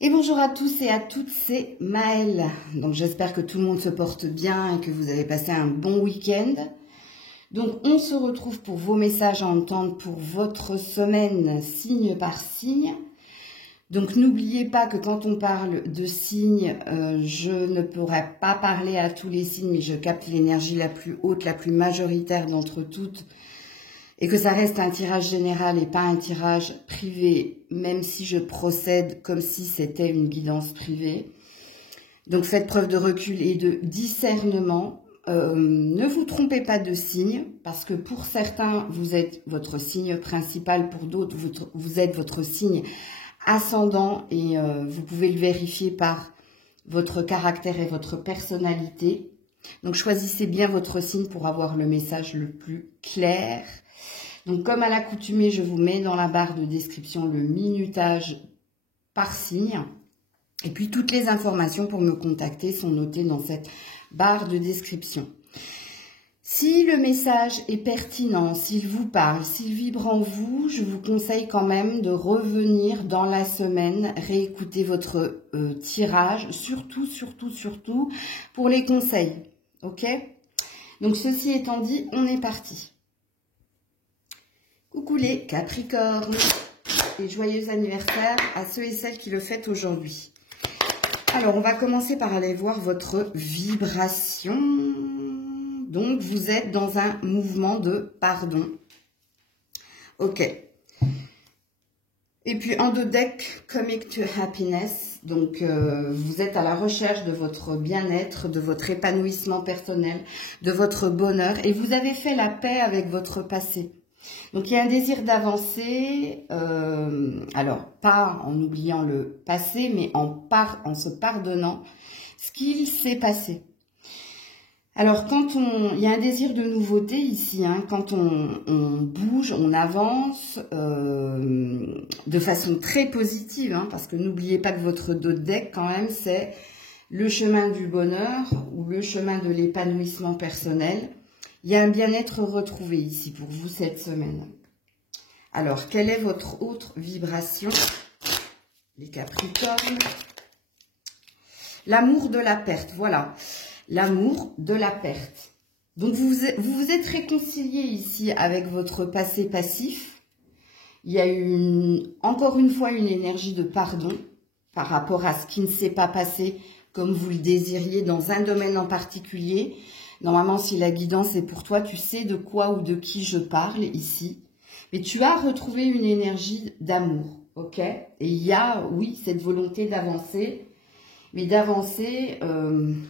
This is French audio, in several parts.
Et bonjour à tous et à toutes, c'est Maëlle. Donc j'espère que tout le monde se porte bien et que vous avez passé un bon week-end. Donc on se retrouve pour vos messages à entendre pour votre semaine signe par signe. Donc n'oubliez pas que quand on parle de signes, je ne pourrais pas parler à tous les signes, mais je capte l'énergie la plus haute, la plus majoritaire d'entre toutes. Et que ça reste un tirage général et pas un tirage privé, même si je procède comme si c'était une guidance privée. Donc faites preuve de recul et de discernement. Ne vous trompez pas de signe, parce que pour certains, vous êtes votre signe principal, pour d'autres, vous êtes votre signe ascendant et vous pouvez le vérifier par votre caractère et votre personnalité. Donc choisissez bien votre signe pour avoir le message le plus clair. Donc comme à l'accoutumée, je vous mets dans la barre de description le minutage par signe. Et puis toutes les informations pour me contacter sont notées dans cette barre de description. Si le message est pertinent, s'il vous parle, s'il vibre en vous, je vous conseille quand même de revenir dans la semaine, réécouter votre tirage, surtout pour les conseils. Ok? Donc ceci étant dit, on est parti. Coucou les Capricornes et joyeux anniversaire à ceux et celles qui le fêtent aujourd'hui. Alors, on va commencer par aller voir votre vibration. Donc, vous êtes dans un mouvement de pardon. Ok. Et puis, en deux decks, Commit to Happiness. Donc, vous êtes à la recherche de votre bien-être, de votre épanouissement personnel, de votre bonheur. Et vous avez fait la paix avec votre passé. Donc, il y a un désir d'avancer, alors pas en oubliant le passé, mais en se pardonnant ce qu'il s'est passé. Alors, il y a un désir de nouveauté ici, hein, quand on bouge, on avance de façon très positive, hein, parce que n'oubliez pas que votre dos de deck, quand même, c'est le chemin du bonheur ou le chemin de l'épanouissement personnel. Il y a un bien-être retrouvé ici pour vous cette semaine. Alors, quelle est votre autre vibration, les Capricornes? L'amour de la perte, voilà. L'amour de la perte. Donc, vous vous êtes réconcilié ici avec votre passé passif. Il y a eu encore une fois une énergie de pardon par rapport à ce qui ne s'est pas passé comme vous le désiriez dans un domaine en particulier. Normalement, si la guidance est pour toi, tu sais de quoi ou de qui je parle ici. Mais tu as retrouvé une énergie d'amour, ok? Et il y a, oui, cette volonté d'avancer. Mais d'avancer,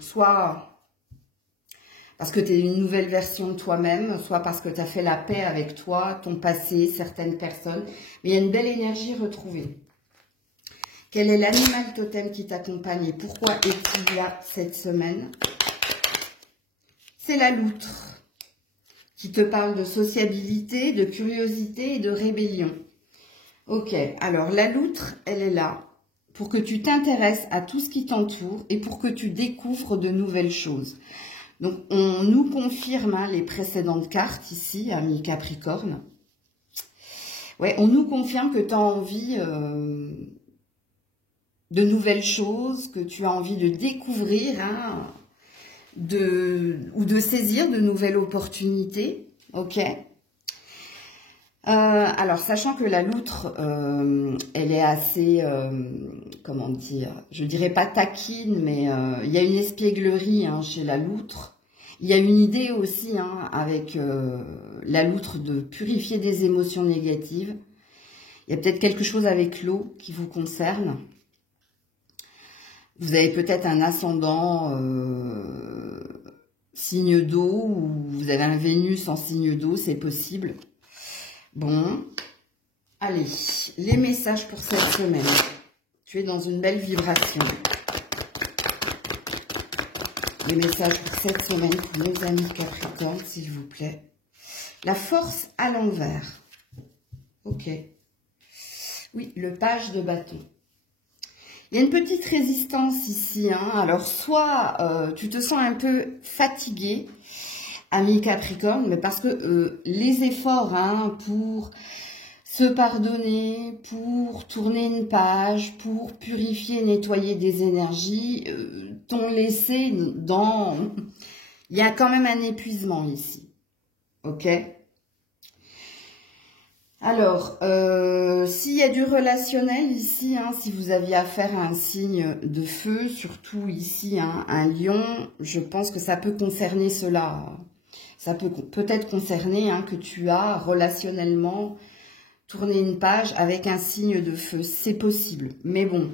soit parce que tu es une nouvelle version de toi-même, soit parce que tu as fait la paix avec toi, ton passé, certaines personnes. Mais il y a une belle énergie retrouvée. Quel est l'animal totem qui t'accompagne et pourquoi est-il là cette semaine? C'est la loutre qui te parle de sociabilité, de curiosité et de rébellion. Ok, alors la loutre, elle est là pour que tu t'intéresses à tout ce qui t'entoure et pour que tu découvres de nouvelles choses. Donc, on nous confirme hein, les précédentes cartes ici, amis Capricorne. Ouais, on nous confirme que tu as envie de nouvelles choses, que tu as envie de découvrir, hein, ou de saisir de nouvelles opportunités, ok. Alors, sachant que la loutre, elle est assez, comment dire, je dirais pas taquine, mais il y a une espièglerie hein, chez la loutre. Il y a une idée aussi hein, avec la loutre de purifier des émotions négatives. Il y a peut-être quelque chose avec l'eau qui vous concerne. Vous avez peut-être un ascendant signe d'eau ou vous avez un Vénus en signe d'eau, c'est possible. Bon, allez, les messages pour cette semaine. Tu es dans une belle vibration. Les messages pour cette semaine pour mes amis Capricorne, s'il vous plaît. La force à l'envers. Ok. Oui, le page de bâton. Il y a une petite résistance ici. Hein. Alors, soit tu te sens un peu fatigué, ami Capricorne, mais parce que les efforts hein, pour se pardonner, pour tourner une page, pour purifier, nettoyer des énergies, t'ont laissé dans... Il y a quand même un épuisement ici, ok? Alors, s'il y a du relationnel ici, hein, si vous aviez affaire à un signe de feu, surtout ici, hein, un lion, je pense que ça peut concerner cela. Ça peut peut-être concerner hein, que tu as relationnellement tourné une page avec un signe de feu. C'est possible, mais bon,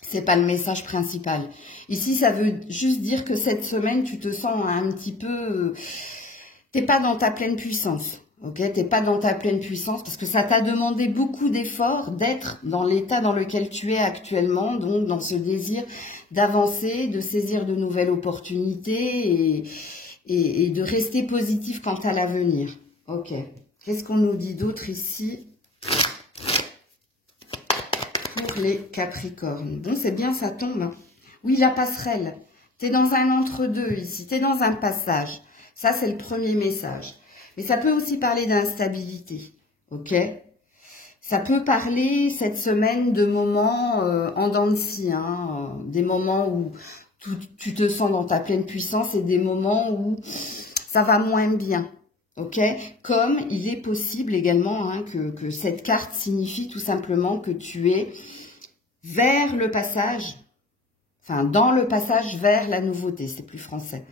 c'est pas le message principal. Ici, ça veut juste dire que cette semaine, tu te sens un petit peu... T'es pas dans ta pleine puissance. Ok, t'es pas dans ta pleine puissance parce que ça t'a demandé beaucoup d'efforts d'être dans l'état dans lequel tu es actuellement, donc dans ce désir d'avancer, de saisir de nouvelles opportunités et de rester positif quant à l'avenir. Ok, qu'est-ce qu'on nous dit d'autre ici pour les Capricornes? Bon, c'est bien, ça tombe. Hein. Oui, la passerelle. T'es dans un entre-deux ici, t'es dans un passage. Ça, c'est le premier message. Mais ça peut aussi parler d'instabilité, ok? Ça peut parler cette semaine de moments en dents de scie, hein, des moments où tu te sens dans ta pleine puissance et des moments où ça va moins bien, ok? Comme il est possible également hein, que cette carte signifie tout simplement que tu es vers le passage, enfin dans le passage vers la nouveauté, c'est plus français.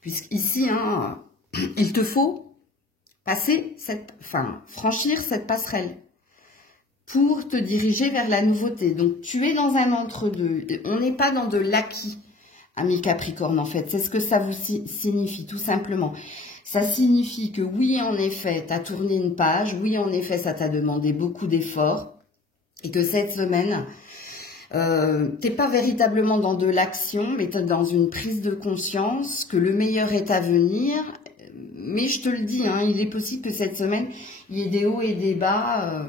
Puisqu'ici, hein, il te faut franchir cette passerelle pour te diriger vers la nouveauté. Donc, tu es dans un entre-deux. On n'est pas dans de l'acquis, ami Capricorne, en fait. C'est ce que ça vous signifie, tout simplement. Ça signifie que oui, en effet, tu as tourné une page. Oui, en effet, ça t'a demandé beaucoup d'efforts. Et que cette semaine, t'es pas véritablement dans de l'action, mais tu es dans une prise de conscience que le meilleur est à venir. Mais je te le dis, hein, il est possible que cette semaine, il y ait des hauts et des bas,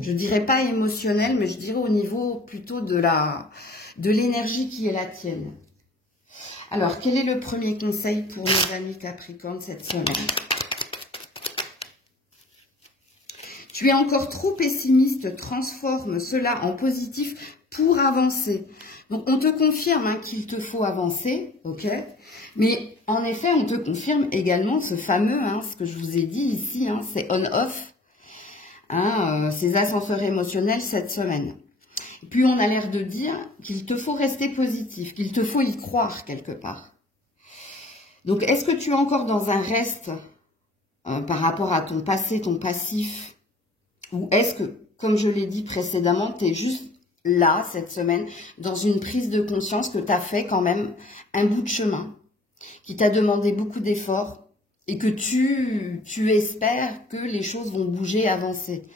je dirais pas émotionnels, mais je dirais au niveau plutôt de l'énergie qui est la tienne. Alors, quel est le premier conseil pour nos amis Capricorne cette semaine? Tu es encore trop pessimiste, transforme cela en positif pour avancer. Donc, on te confirme hein, qu'il te faut avancer, ok? Mais en effet, on te confirme également ce fameux, hein, ce que je vous ai dit ici, hein, c'est on-off, hein, ces ascenseurs émotionnels cette semaine. Et puis, on a l'air de dire qu'il te faut rester positif, qu'il te faut y croire quelque part. Donc, est-ce que tu es encore dans un reste par rapport à ton passé, ton passif? Ou est-ce que, comme je l'ai dit précédemment, tu es juste là, cette semaine, dans une prise de conscience que tu as fait quand même un bout de chemin, qui t'a demandé beaucoup d'efforts et que tu espères que les choses vont bouger, avancer.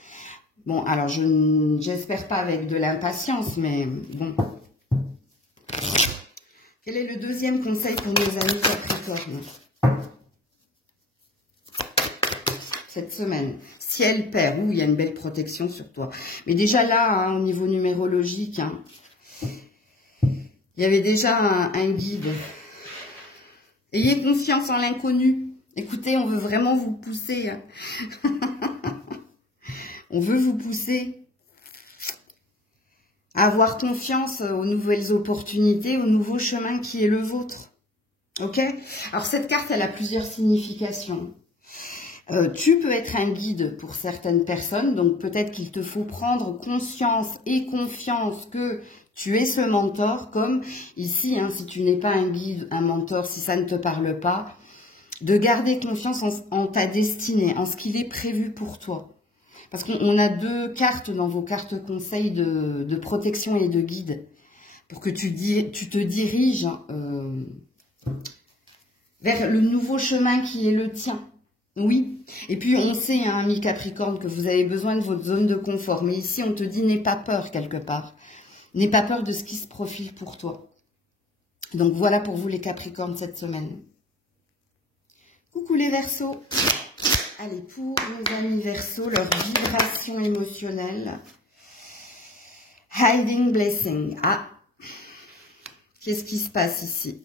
Bon, alors, j'espère pas avec de l'impatience, mais bon. Quel est le deuxième conseil pour nos amis Capricorne cette semaine? Ciel, Père, il y a une belle protection sur toi. Mais déjà là, hein, au niveau numérologique, hein, il y avait déjà un guide. Ayez confiance en l'inconnu. Écoutez, on veut vraiment vous pousser. Hein. On veut vous pousser à avoir confiance aux nouvelles opportunités, au nouveau chemin qui est le vôtre. Ok? Alors cette carte, elle a plusieurs significations. Tu peux être un guide pour certaines personnes, donc peut-être qu'il te faut prendre conscience et confiance que tu es ce mentor, comme ici, hein, si tu n'es pas un guide, un mentor, si ça ne te parle pas, de garder confiance en ta destinée, en ce qu'il est prévu pour toi. Parce qu'on a deux cartes dans vos cartes conseils de protection et de guide, pour que tu te diriges vers le nouveau chemin qui est le tien. Oui, et puis on sait, hein, ami Capricorne, que vous avez besoin de votre zone de confort. Mais ici, on te dit, n'aie pas peur quelque part. N'aie pas peur de ce qui se profile pour toi. Donc voilà pour vous les Capricornes cette semaine. Coucou les Verseaux. Allez, pour nos amis Verseaux, leur vibration émotionnelle. Hiding blessing. Ah, qu'est-ce qui se passe ici?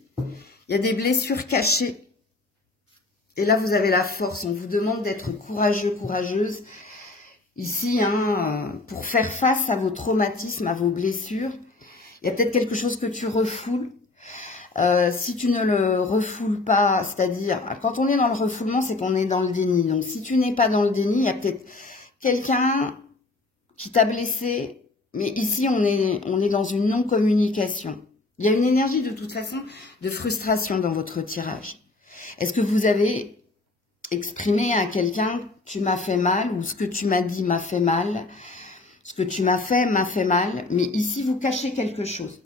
Il y a des blessures cachées. Et là, vous avez la force. On vous demande d'être courageux, courageuse. Ici, hein, pour faire face à vos traumatismes, à vos blessures, il y a peut-être quelque chose que tu refoules. Si tu ne le refoules pas, c'est-à-dire, quand on est dans le refoulement, c'est qu'on est dans le déni. Donc, si tu n'es pas dans le déni, il y a peut-être quelqu'un qui t'a blessé, mais ici, on est dans une non-communication. Il y a une énergie, de toute façon, de frustration dans votre tirage. Est-ce que vous avez exprimé à quelqu'un « tu m'as fait mal » ou « ce que tu m'as dit m'a fait mal », ce que tu m'as fait m'a fait mal, mais ici, vous cachez quelque chose.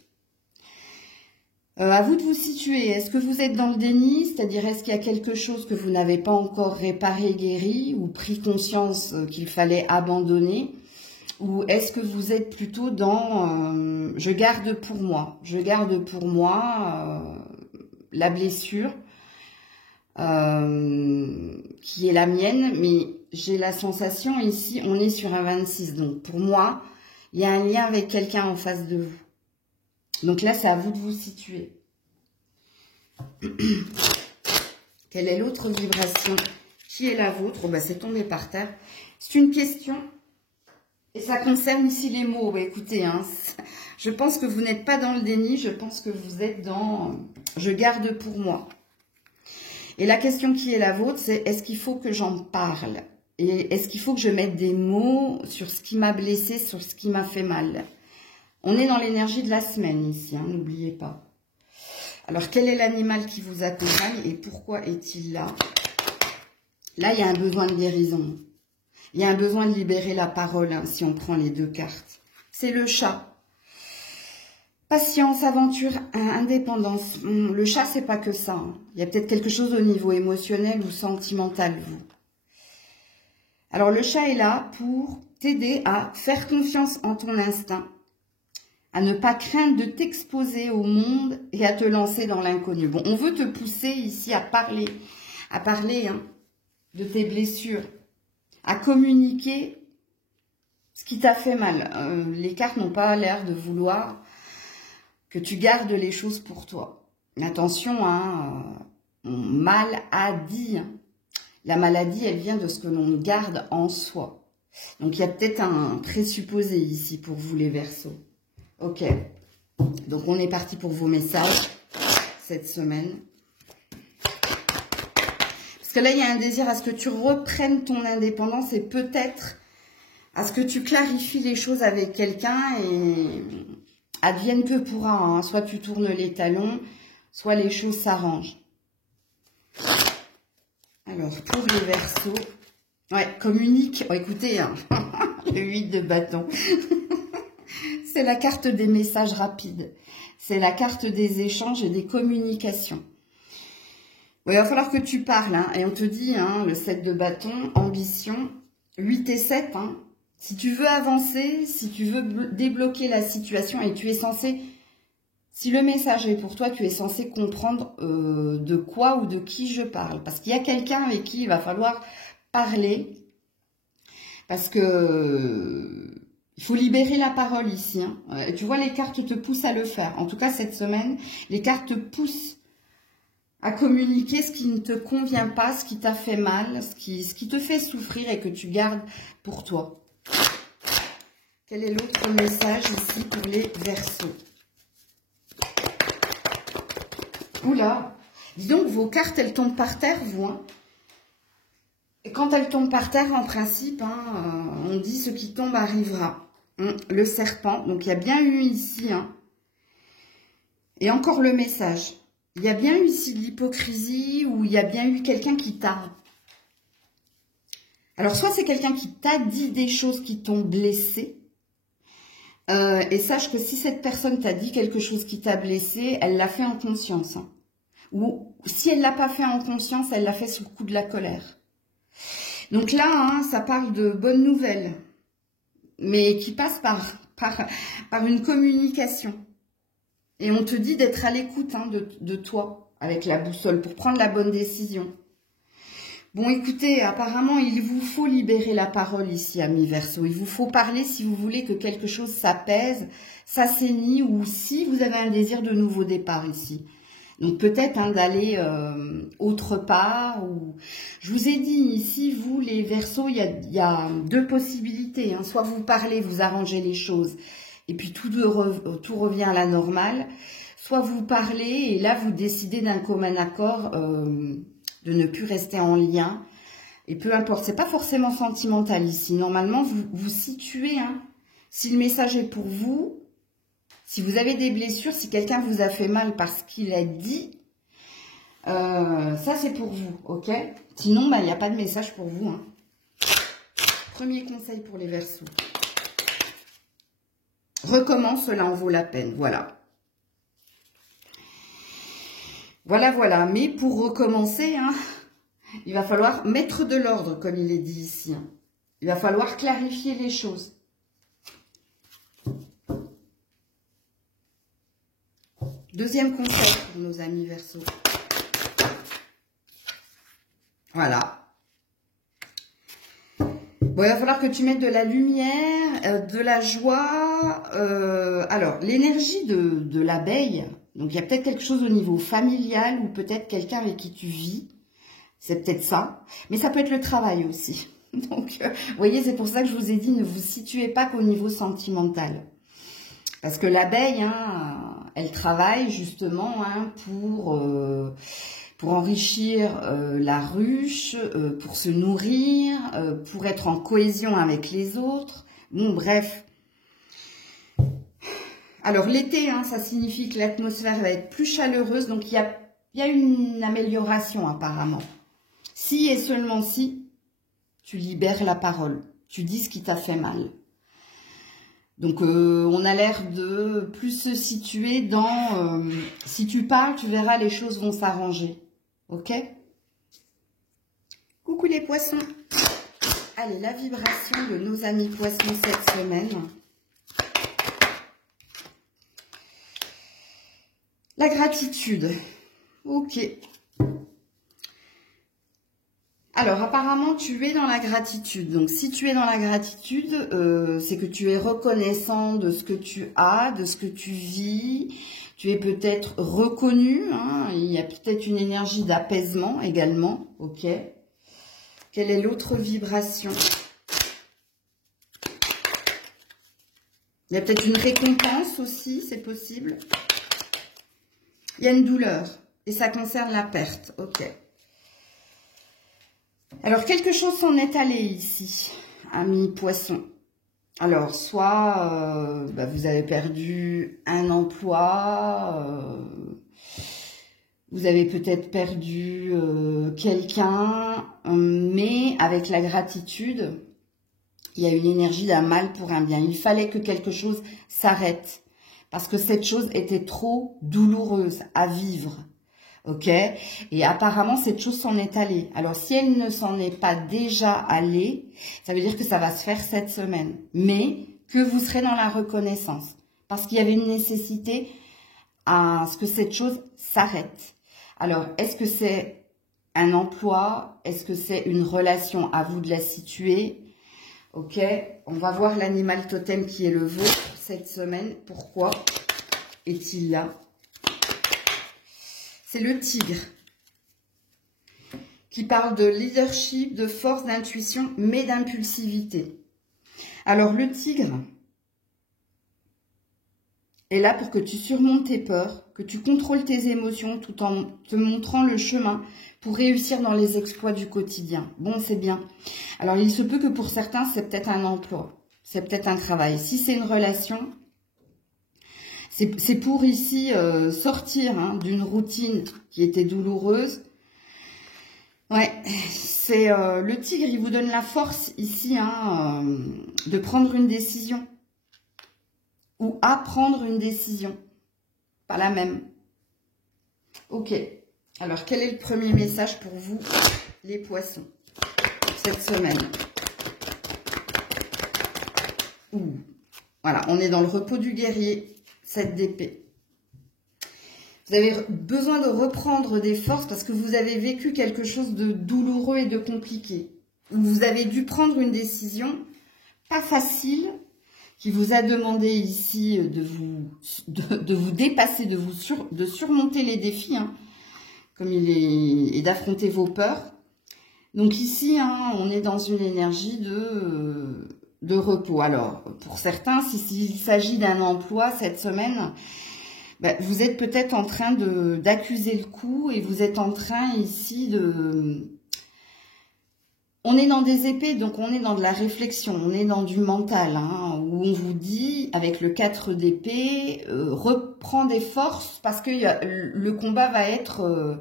À vous de vous situer. Est-ce que vous êtes dans le déni? C'est-à-dire, est-ce qu'il y a quelque chose que vous n'avez pas encore réparé, guéri ou pris conscience qu'il fallait abandonner? Ou est-ce que vous êtes plutôt dans je garde pour moi. Je garde pour moi la blessure qui est la mienne, mais j'ai la sensation ici, on est sur un 26. Donc, pour moi, il y a un lien avec quelqu'un en face de vous. Donc là, c'est à vous de vous situer. Quelle est l'autre vibration qui est la vôtre? Ben, c'est tombé par terre. C'est une question. Et ça concerne ici les mots. Ben, écoutez, hein, je pense que vous n'êtes pas dans le déni. Je pense que vous êtes dans « je garde pour moi ». Et la question qui est la vôtre, c'est « est-ce qu'il faut que j'en parle ?» Et est-ce qu'il faut que je mette des mots sur ce qui m'a blessé, sur ce qui m'a fait mal? On est dans l'énergie de la semaine ici, hein, n'oubliez pas. Alors, quel est l'animal qui vous accompagne et pourquoi est-il là? Là, il y a un besoin de guérison. Il y a un besoin de libérer la parole, hein, si on prend les deux cartes. C'est le chat. Patience, aventure, indépendance. Le chat, c'est pas que ça. Hein. Il y a peut-être quelque chose au niveau émotionnel ou sentimental, vous. Alors, le chat est là pour t'aider à faire confiance en ton instinct, à ne pas craindre de t'exposer au monde et à te lancer dans l'inconnu. Bon, on veut te pousser ici à parler hein, de tes blessures, à communiquer ce qui t'a fait mal. Les cartes n'ont pas l'air de vouloir que tu gardes les choses pour toi. Mais attention, hein, maladie. Hein. La maladie, elle vient de ce que l'on garde en soi. Donc, il y a peut-être un présupposé ici pour vous, les Verseaux. Ok, donc on est parti pour vos messages cette semaine. Parce que là, il y a un désir à ce que tu reprennes ton indépendance et peut-être à ce que tu clarifies les choses avec quelqu'un et advienne que pourra. Hein. Soit tu tournes les talons, soit les choses s'arrangent. Alors, pour les Verseaux, ouais, communique. Oh, écoutez, hein, le 8 de bâton. C'est la carte des messages rapides. C'est la carte des échanges et des communications. Bon, il va falloir que tu parles. Hein, et on te dit, hein, le 7 de bâton, ambition, 8 et 7. Hein, si tu veux avancer, si tu veux débloquer la situation et tu es censé, si le message est pour toi, tu es censé comprendre de quoi ou de qui je parle. Parce qu'il y a quelqu'un avec qui il va falloir parler. Parce que... il faut libérer la parole ici. Hein. Et tu vois, les cartes te poussent à le faire. En tout cas, cette semaine, les cartes te poussent à communiquer ce qui ne te convient pas, ce qui t'a fait mal, ce qui te fait souffrir et que tu gardes pour toi. Quel est l'autre message ici pour les Verseaux? Oula, dis donc, vos cartes, elles tombent par terre, vous. Hein. Et quand elles tombent par terre, en principe, hein, on dit ce qui tombe arrivera. Le serpent, donc il y a bien eu ici, hein, et encore le message. Il y a bien eu ici de l'hypocrisie ou il y a bien eu quelqu'un qui t'a... Alors, soit c'est quelqu'un qui t'a dit des choses qui t'ont blessé, et sache que si cette personne t'a dit quelque chose qui t'a blessé, elle l'a fait en conscience. Hein. Ou si elle ne l'a pas fait en conscience, elle l'a fait sous le coup de la colère. Donc là, hein, ça parle de bonnes nouvelles, mais qui passe par une communication. Et on te dit d'être à l'écoute hein, de toi, avec la boussole, pour prendre la bonne décision. Bon, écoutez, apparemment, il vous faut libérer la parole ici, amis Verseaux. Il vous faut parler si vous voulez que quelque chose s'apaise, s'assainit, ou si vous avez un désir de nouveau départ ici. Donc peut-être hein, d'aller autre part. Ou... Je vous ai dit ici, vous les Verseaux, il y a deux possibilités. Hein. Soit vous parlez, vous arrangez les choses, et puis tout revient à la normale. Soit vous parlez, et là vous décidez d'un commun accord de ne plus rester en lien. Et peu importe, c'est pas forcément sentimental ici. Normalement, vous situez, hein, si le message est pour vous, si vous avez des blessures, si quelqu'un vous a fait mal parce qu'il a dit, ça c'est pour vous, ok? Sinon, bah, il n'y a pas de message pour vous. Hein. Premier conseil pour les Verseaux. Recommence, cela en vaut la peine, voilà. Voilà. Mais pour recommencer, hein, il va falloir mettre de l'ordre, comme il est dit ici. Hein. Il va falloir clarifier les choses. Deuxième conseil pour nos amis Verseaux. Voilà. Bon, il va falloir que tu mettes de la lumière, de la joie. Alors, l'énergie de l'abeille, donc il y a peut-être quelque chose au niveau familial ou peut-être quelqu'un avec qui tu vis. C'est peut-être ça. Mais ça peut être le travail aussi. Donc, vous voyez, c'est pour ça que je vous ai dit, ne vous situez pas qu'au niveau sentimental. Parce que l'abeille, hein, elle travaille justement hein, pour enrichir la ruche, pour se nourrir, pour être en cohésion avec les autres. Bon, bref. Alors, l'été, hein, ça signifie que l'atmosphère va être plus chaleureuse. Donc, il y a une amélioration apparemment. Si et seulement si, tu libères la parole. Tu dis ce qui t'a fait mal. Donc, on a l'air de plus se situer dans... si tu parles, tu verras, les choses vont s'arranger. Ok? Coucou les poissons. Allez, la vibration de nos amis poissons cette semaine. La gratitude. Ok. Alors, apparemment, tu es dans la gratitude. Donc, si tu es dans la gratitude, c'est que tu es reconnaissant de ce que tu as, de ce que tu vis. Tu es peut-être reconnu. Hein, il y a peut-être une énergie d'apaisement également. Ok. Quelle est l'autre vibration? Il y a peut-être une récompense aussi, c'est possible. Il y a une douleur. Et ça concerne la perte. Ok. Alors, quelque chose s'en est allé ici, amis poissons. Alors, soit vous avez perdu un emploi, vous avez peut-être perdu quelqu'un, mais avec la gratitude, il y a une énergie d'un mal pour un bien. Il fallait que quelque chose s'arrête, parce que cette chose était trop douloureuse à vivre. Ok, et apparemment cette chose s'en est allée. Alors si elle ne s'en est pas déjà allée, ça veut dire que ça va se faire cette semaine, mais que vous serez dans la reconnaissance, parce qu'il y avait une nécessité à ce que cette chose s'arrête. Alors est-ce que c'est un emploi? Est-ce que c'est une relation? À vous de la situer. Ok, on va voir l'animal totem qui est le vôtre cette semaine. Pourquoi est-il là? C'est le tigre qui parle de leadership, de force, d'intuition, mais d'impulsivité. Alors, le tigre est là pour que tu surmontes tes peurs, que tu contrôles tes émotions tout en te montrant le chemin pour réussir dans les exploits du quotidien. Bon, c'est bien. Alors, il se peut que pour certains, c'est peut-être un emploi, c'est peut-être un travail. Si c'est une relation... C'est pour ici sortir hein, d'une routine qui était douloureuse. Ouais, c'est le tigre, il vous donne la force ici hein, de prendre une décision. Ou à prendre une décision. Pas la même. Ok. Alors, quel est le premier message pour vous, les poissons, cette semaine? Ouh. Voilà, on est dans le repos du guerrier. 7 d'épée. Vous avez besoin de reprendre des forces parce que vous avez vécu quelque chose de douloureux et de compliqué. Vous avez dû prendre une décision pas facile qui vous a demandé ici de vous dépasser, de surmonter les défis, hein, comme et d'affronter vos peurs. Donc ici, hein, on est dans une énergie de repos. Alors, pour certains, s'il s'agit d'un emploi cette semaine, ben, vous êtes peut-être en train d'accuser le coup et vous êtes en train ici de... On est dans des épées, donc on est dans de la réflexion, on est dans du mental, hein, où on vous dit, avec le 4 d'épée, reprends des forces parce que le combat va être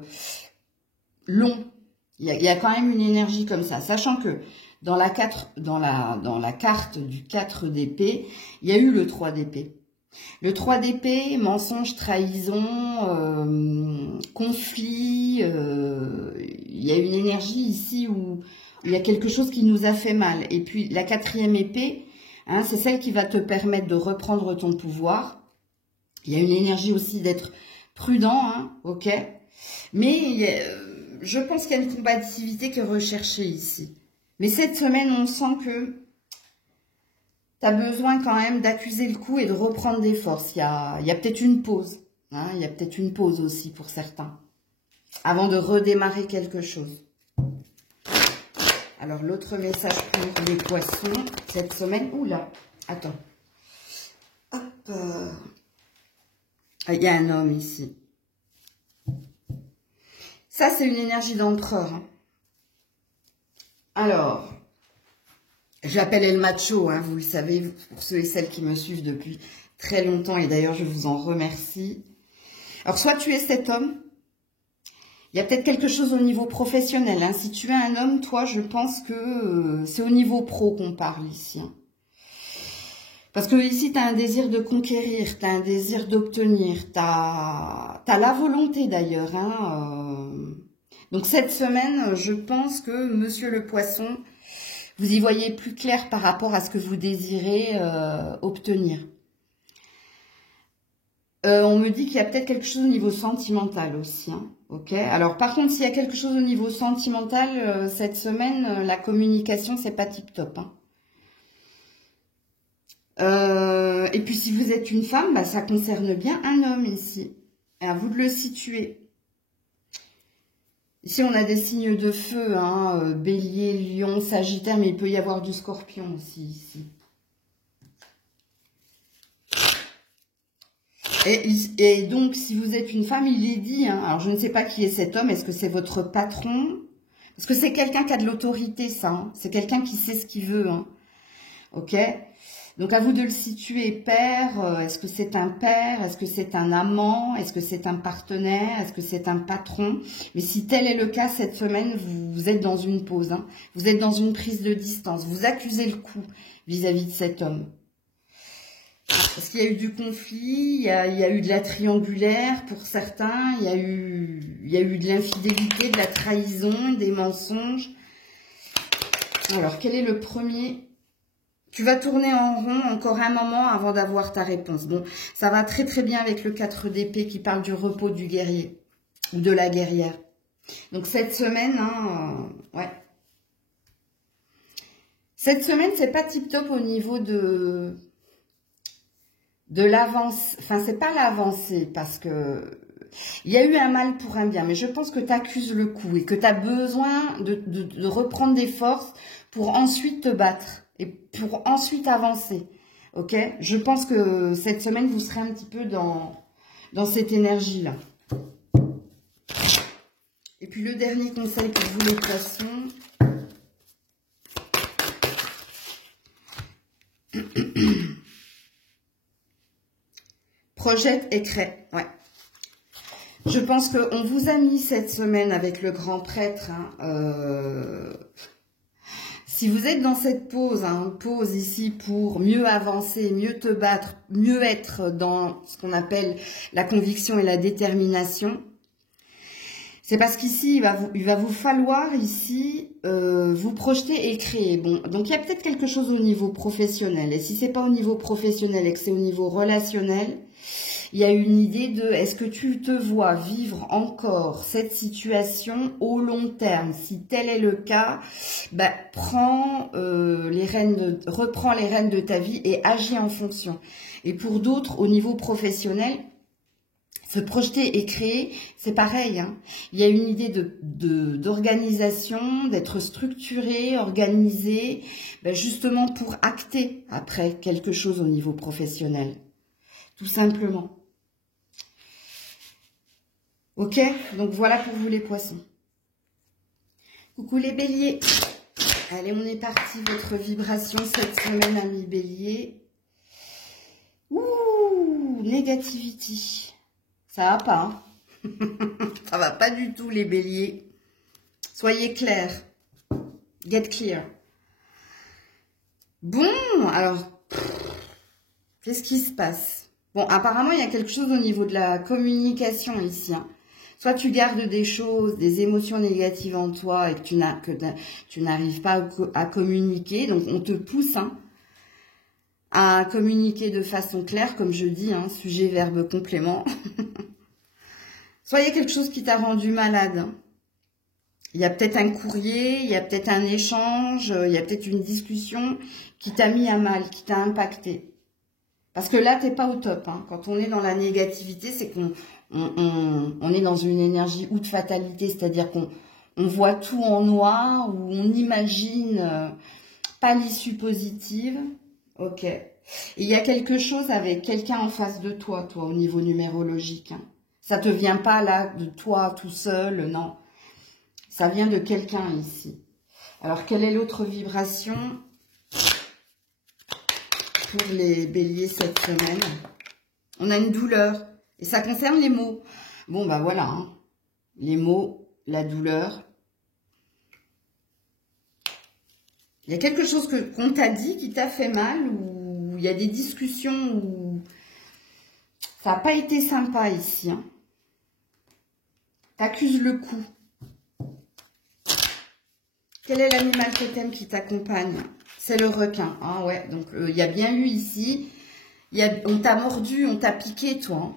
long. Il y a quand même une énergie comme ça, sachant que dans la carte du 4 d'épée, il y a eu le 3 d'épée. Le 3 d'épée, mensonge, trahison, conflit, il y a une énergie ici où il y a quelque chose qui nous a fait mal. Et puis la 4e épée, hein, c'est celle qui va te permettre de reprendre ton pouvoir. Il y a une énergie aussi d'être prudent, hein, ok. Mais je pense qu'il y a une combativité qui est recherchée ici. Mais cette semaine, on sent que tu as besoin quand même d'accuser le coup et de reprendre des forces. Il y a peut-être une pause. Hein, il y a peut-être une pause aussi pour certains. Avant de redémarrer quelque chose. Alors, l'autre message pour les poissons cette semaine. Oula, attends. Hop. Il y a un homme ici. Ça, c'est une énergie d'empereur. Hein. Alors... J'appelle El Macho, hein, vous le savez, pour ceux et celles qui me suivent depuis très longtemps, et d'ailleurs je vous en remercie. Alors soit tu es cet homme, il y a peut-être quelque chose au niveau professionnel. Hein. Si tu es un homme, toi, je pense que c'est au niveau pro qu'on parle ici. Hein. Parce que ici, tu as un désir de conquérir, tu as un désir d'obtenir, tu as la volonté d'ailleurs. Hein, Donc cette semaine, je pense que Monsieur le Poisson... Vous y voyez plus clair par rapport à ce que vous désirez obtenir. On me dit qu'il y a peut-être quelque chose au niveau sentimental aussi. Hein, ok. Alors par contre, s'il y a quelque chose au niveau sentimental, cette semaine, la communication, c'est pas tip-top. Hein. Et puis si vous êtes une femme, bah, ça concerne bien un homme ici. Et à vous de le situer. Ici, on a des signes de feu, hein, bélier, lion, sagittaire, mais il peut y avoir du scorpion aussi, ici. Et donc, si vous êtes une femme, il est dit, hein, alors je ne sais pas qui est cet homme, est-ce que c'est votre patron? Parce que c'est quelqu'un qui a de l'autorité, ça, hein, c'est quelqu'un qui sait ce qu'il veut, hein, ok? Donc, à vous de le situer, père, est-ce que c'est un père? Est-ce que c'est un amant? Est-ce que c'est un partenaire? Est-ce que c'est un patron? Mais si tel est le cas, cette semaine, vous êtes dans une pause. Hein. Vous êtes dans une prise de distance. Vous accusez le coup vis-à-vis de cet homme. Parce qu'il y a eu du conflit, il y a eu de la triangulaire pour certains, il y a eu de l'infidélité, de la trahison, des mensonges. Alors, quel est le premier ? Tu vas tourner en rond encore un moment avant d'avoir ta réponse. Bon, ça va très très bien avec le 4 d'épée qui parle du repos du guerrier ou de la guerrière. Donc cette semaine, hein, ouais. Cette semaine, c'est pas tip top au niveau de l'avance. Enfin, c'est pas l'avancée parce que il y a eu un mal pour un bien. Mais je pense que tu accuses le coup et que tu as besoin de reprendre des forces pour ensuite te battre. Et pour ensuite avancer, ok? Je pense que cette semaine, vous serez un petit peu dans cette énergie-là. Et puis, le dernier conseil pour vous, les poissons. Projette et crée, ouais. Je pense qu'on vous a mis cette semaine avec le grand prêtre, hein, si vous êtes dans cette pause, hein, pause ici pour mieux avancer, mieux te battre, mieux être dans ce qu'on appelle la conviction et la détermination, c'est parce qu'ici, il va vous falloir ici vous projeter et créer. Bon, donc il y a peut-être quelque chose au niveau professionnel. Et si c'est pas au niveau professionnel et que c'est au niveau relationnel, il y a une idée de est-ce que tu te vois vivre encore cette situation au long terme? Si tel est le cas, bah, reprends les rênes de ta vie et agis en fonction. Et pour d'autres, au niveau professionnel, se projeter et créer, c'est pareil, hein. Il y a une idée d'organisation, d'être structuré, organisé, ben justement pour acter après quelque chose au niveau professionnel. Tout simplement. Ok? Donc voilà pour vous les poissons. Coucou les béliers. Allez, on est parti. Votre vibration cette semaine, amis béliers. Ouh, négativité. Ça va pas, hein. Ça va pas du tout, les béliers. Soyez clairs. Get clear. Bon, alors, qu'est-ce qui se passe? Bon, apparemment, il y a quelque chose au niveau de la communication ici, hein. Soit tu gardes des choses, des émotions négatives en toi et que tu n'arrives pas à communiquer. Donc, on te pousse, hein, à communiquer de façon claire, comme je dis, hein, sujet, verbe, complément. Soit il y a quelque chose qui t'a rendu malade, hein. Il y a peut-être un courrier, il y a peut-être un échange, il y a peut-être une discussion qui t'a mis à mal, qui t'a impacté. Parce que là, t'es pas au top, hein. Quand on est dans la négativité, c'est qu'on est dans une énergie ou de fatalité, c'est-à-dire qu'on voit tout en noir, ou on imagine pas l'issue positive. Ok. Et il y a quelque chose avec quelqu'un en face de toi, au niveau numérologique, hein. Ça te vient pas là de toi tout seul, non. Ça vient de quelqu'un ici. Alors, quelle est l'autre vibration pour les béliers cette semaine? On a une douleur. Et ça concerne les mots. Bon, bah voilà, hein. Les mots, la douleur. Il y a quelque chose qu'on t'a dit qui t'a fait mal, ou il y a des discussions où ça n'a pas été sympa ici, hein. T'accuses le coup. Quel est l'animal totem qui t'accompagne? C'est le requin. Ah ouais, donc il y a bien eu ici, on t'a mordu, on t'a piqué, toi, hein.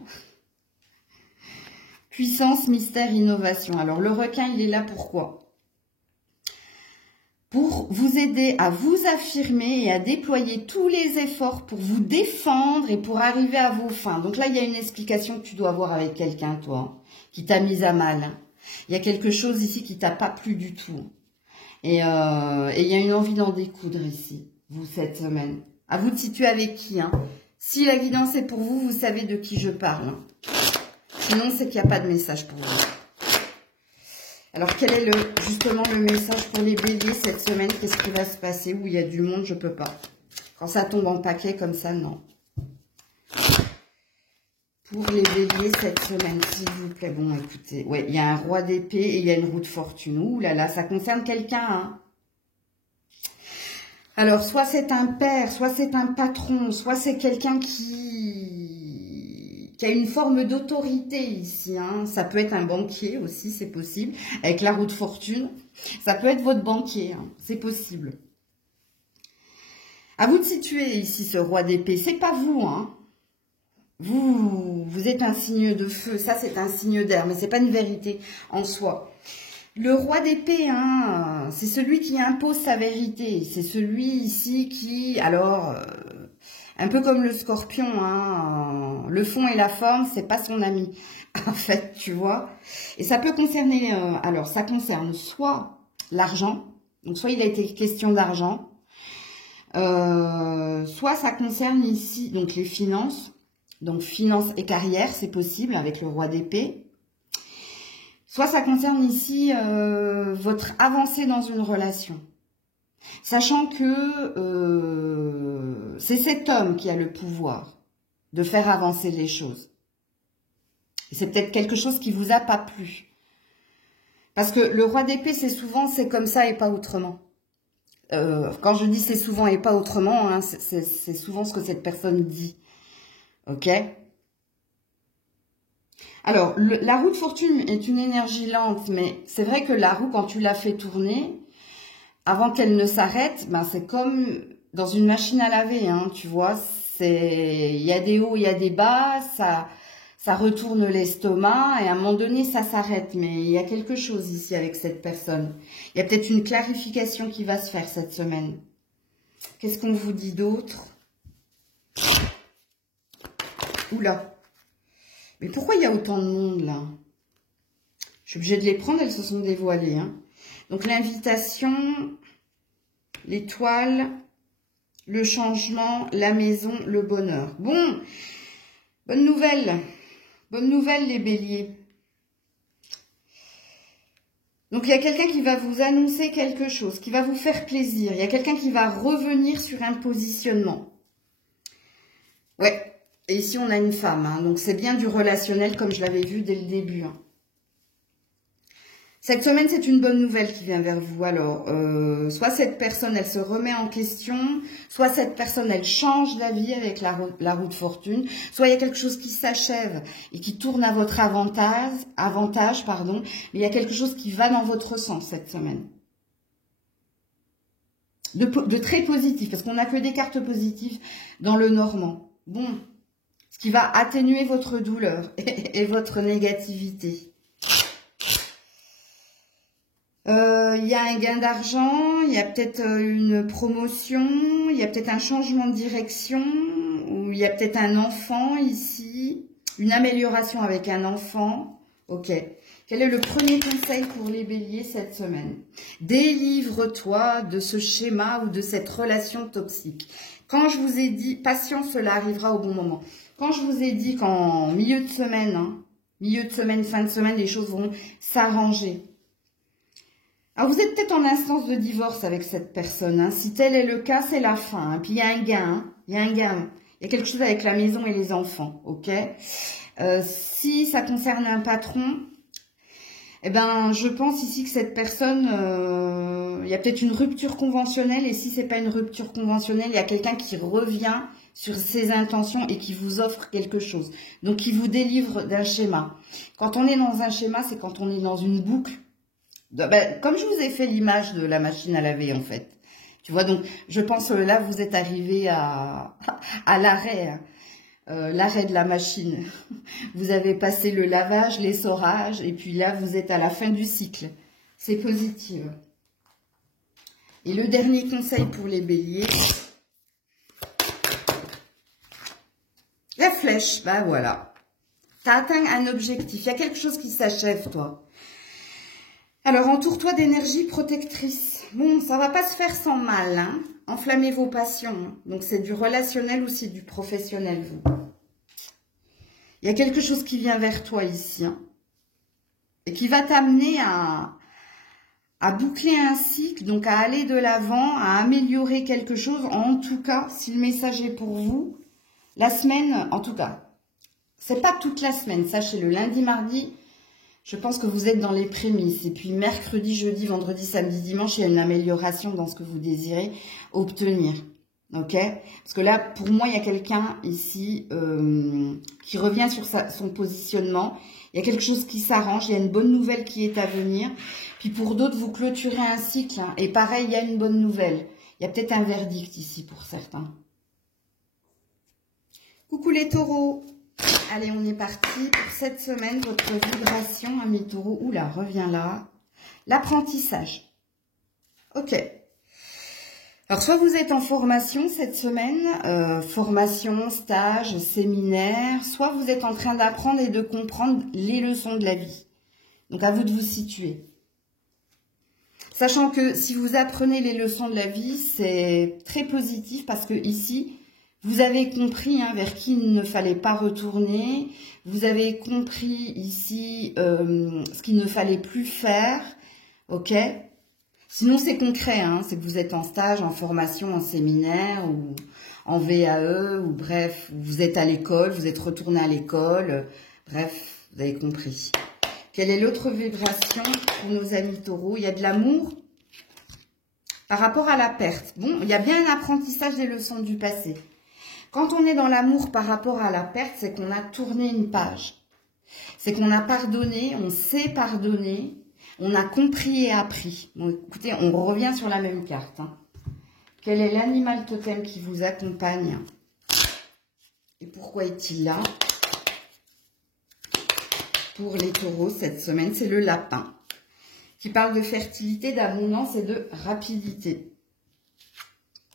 Puissance, mystère, innovation. Alors, le requin, il est là pourquoi? Pour vous aider à vous affirmer et à déployer tous les efforts pour vous défendre et pour arriver à vos fins. Donc là, il y a une explication que tu dois avoir avec quelqu'un, toi, qui t'a mise à mal. Il y a quelque chose ici qui t'a pas plu du tout. Et il y a une envie d'en découdre ici, vous, cette semaine. À vous de situer avec qui, hein. Si la guidance est pour vous, vous savez de qui je parle, hein. Sinon, c'est qu'il n'y a pas de message pour vous. Alors, quel est justement le message pour les béliers cette semaine? Qu'est-ce qui va se passer? Où il y a du monde, je peux pas. Quand ça tombe en paquet comme ça, non. Pour les béliers cette semaine, s'il vous plaît. Bon, écoutez, ouais, il y a un roi d'épée et il y a une roue de fortune. Ouh là là, ça concerne quelqu'un, hein. Alors, soit c'est un père, soit c'est un patron, soit c'est quelqu'un qui a une forme d'autorité ici, hein. Ça peut être un banquier aussi, c'est possible. Avec la roue de fortune, ça peut être votre banquier, hein. C'est possible. À vous de situer ici ce roi d'épée. C'est pas vous, hein. Vous êtes un signe de feu. Ça, c'est un signe d'air, mais c'est pas une vérité en soi. Le roi d'épée, hein, c'est celui qui impose sa vérité. C'est celui ici qui, alors, un peu comme le scorpion, hein, le fond et la forme, c'est pas son ami, en fait, tu vois. Et ça peut concerner, alors, ça concerne soit l'argent, donc soit il a été question d'argent, soit ça concerne ici, donc les finances, donc finances et carrière, c'est possible avec le roi d'épée. Soit ça concerne ici votre avancée dans une relation. Sachant que c'est cet homme qui a le pouvoir de faire avancer les choses. C'est peut-être quelque chose qui vous a pas plu. Parce que le roi d'épée, c'est souvent, c'est comme ça et pas autrement. Quand je dis c'est souvent et pas autrement, hein, c'est souvent ce que cette personne dit. Ok? Alors, la roue de fortune est une énergie lente, mais c'est vrai que la roue, quand tu la fais tourner, avant qu'elle ne s'arrête, ben c'est comme dans une machine à laver, hein, tu vois. Il y a des hauts, il y a des bas, ça retourne l'estomac et à un moment donné, ça s'arrête. Mais il y a quelque chose ici avec cette personne. Il y a peut-être une clarification qui va se faire cette semaine. Qu'est-ce qu'on vous dit d'autre? Oula. Mais pourquoi il y a autant de monde là? Je suis obligée de les prendre, elles se sont dévoilées. Hein. Donc l'invitation, l'étoile, le changement, la maison, le bonheur. Bon, bonne nouvelle. Bonne nouvelle les béliers. Donc il y a quelqu'un qui va vous annoncer quelque chose, qui va vous faire plaisir. Il y a quelqu'un qui va revenir sur un positionnement. Ouais. Et ici, on a une femme, hein, donc c'est bien du relationnel comme je l'avais vu dès le début. Hein. Cette semaine, c'est une bonne nouvelle qui vient vers vous. Alors, soit cette personne, elle se remet en question, soit cette personne, elle change d'avis avec la roue de fortune, soit il y a quelque chose qui s'achève et qui tourne à votre avantage, pardon, mais il y a quelque chose qui va dans votre sens cette semaine. De très positif, parce qu'on n'a que des cartes positives dans le normand. Bon. Ce qui va atténuer votre douleur et votre négativité. Il y a un gain d'argent, il y a peut-être une promotion, il y a peut-être un changement de direction, ou il y a peut-être un enfant ici, une amélioration avec un enfant. Ok. Quel est le premier conseil pour les béliers cette semaine? Délivre-toi de ce schéma ou de cette relation toxique. Quand je vous ai dit, patience, cela arrivera au bon moment. Quand je vous ai dit qu'en milieu de semaine, fin de semaine, les choses vont s'arranger. Alors, vous êtes peut-être en instance de divorce avec cette personne. Hein. Si tel est le cas, c'est la fin. Hein. Puis, il y a un gain. Hein. Il y a un gain. Il y a quelque chose avec la maison et les enfants. Ok. Si ça concerne un patron, eh ben, je pense ici que cette personne, il y a peut-être une rupture conventionnelle. Et si c'est pas une rupture conventionnelle, il y a quelqu'un qui revient sur ses intentions et qui vous offre quelque chose. Donc, qui vous délivre d'un schéma. Quand on est dans un schéma, c'est quand on est dans une boucle. Comme je vous ai fait l'image de la machine à laver, en fait. Tu vois, donc, je pense là, vous êtes arrivé à l'arrêt. Hein. L'arrêt de la machine. Vous avez passé le lavage, l'essorage, et puis là, vous êtes à la fin du cycle. C'est positif. Et le dernier conseil pour les béliers... La flèche, bah voilà. Tu as atteint un objectif. Il y a quelque chose qui s'achève, toi. Alors, entoure-toi d'énergie protectrice. Bon, ça va pas se faire sans mal. Hein. Enflammez vos passions. Donc, c'est du relationnel ou c'est du professionnel, vous. Il y a quelque chose qui vient vers toi ici. Hein, et qui va t'amener à boucler un cycle, donc à aller de l'avant, à améliorer quelque chose. En tout cas, si le message est pour vous... La semaine, en tout cas, c'est pas toute la semaine, sachez-le. Lundi, mardi, je pense que vous êtes dans les prémices. Et puis mercredi, jeudi, vendredi, samedi, dimanche, il y a une amélioration dans ce que vous désirez obtenir. Ok? Parce que là, pour moi, il y a quelqu'un ici qui revient sur son positionnement. Il y a quelque chose qui s'arrange, il y a une bonne nouvelle qui est à venir. Puis pour d'autres, vous clôturez un cycle. Hein, et pareil, il y a une bonne nouvelle. Il y a peut-être un verdict ici pour certains. Coucou les taureaux. Allez, on est parti pour cette semaine. Votre vibration, amis taureaux. Oula, reviens là. L'apprentissage. Ok. Alors, soit vous êtes en formation cette semaine, formation, stage, séminaire, soit vous êtes en train d'apprendre et de comprendre les leçons de la vie. Donc, à vous de vous situer. Sachant que si vous apprenez les leçons de la vie, c'est très positif parce que ici... Vous avez compris hein, vers qui il ne fallait pas retourner. Vous avez compris ici ce qu'il ne fallait plus faire. Ok. Sinon, c'est concret. Hein, c'est que vous êtes en stage, en formation, en séminaire ou en VAE. Ou bref, vous êtes à l'école, vous êtes retourné à l'école. Bref, vous avez compris. Quelle est l'autre vibration pour nos amis taureaux? Il y a de l'amour par rapport à la perte. Bon, il y a bien un apprentissage des leçons du passé. Quand on est dans l'amour par rapport à la perte, c'est qu'on a tourné une page. C'est qu'on a pardonné, on sait pardonner, on a compris et appris. Bon, écoutez, on revient sur la même carte. Hein. Quel est l'animal totem qui vous accompagne? Et pourquoi est-il là? pour les taureaux cette semaine, c'est le lapin, qui parle de fertilité, d'abondance et de rapidité.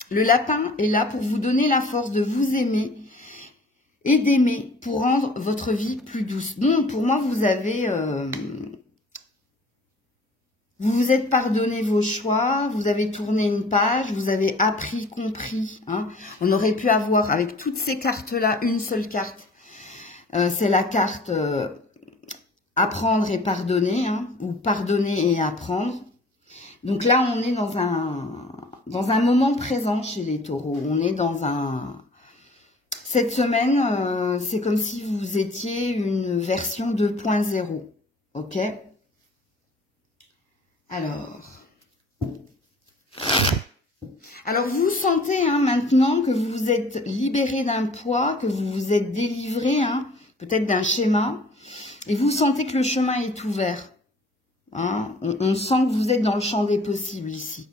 Le lapin est là pour vous donner la force de vous aimer et d'aimer pour rendre votre vie plus douce. Bon, pour moi, vous avez... vous vous êtes pardonné vos choix, vous avez tourné une page, vous avez appris, compris. Hein. On aurait pu avoir, avec toutes ces cartes-là, une seule carte. C'est la carte apprendre et pardonner, hein, ou pardonner et apprendre. Donc là, on est dans un moment présent chez les taureaux. On est dans un... Cette semaine, c'est comme si vous étiez une version 2.0. Ok ? Alors vous sentez hein, maintenant que vous vous êtes libéré d'un poids, que vous vous êtes délivré hein, peut-être d'un schéma, et vous sentez que le chemin est ouvert. Hein. On sent que vous êtes dans le champ des possibles ici.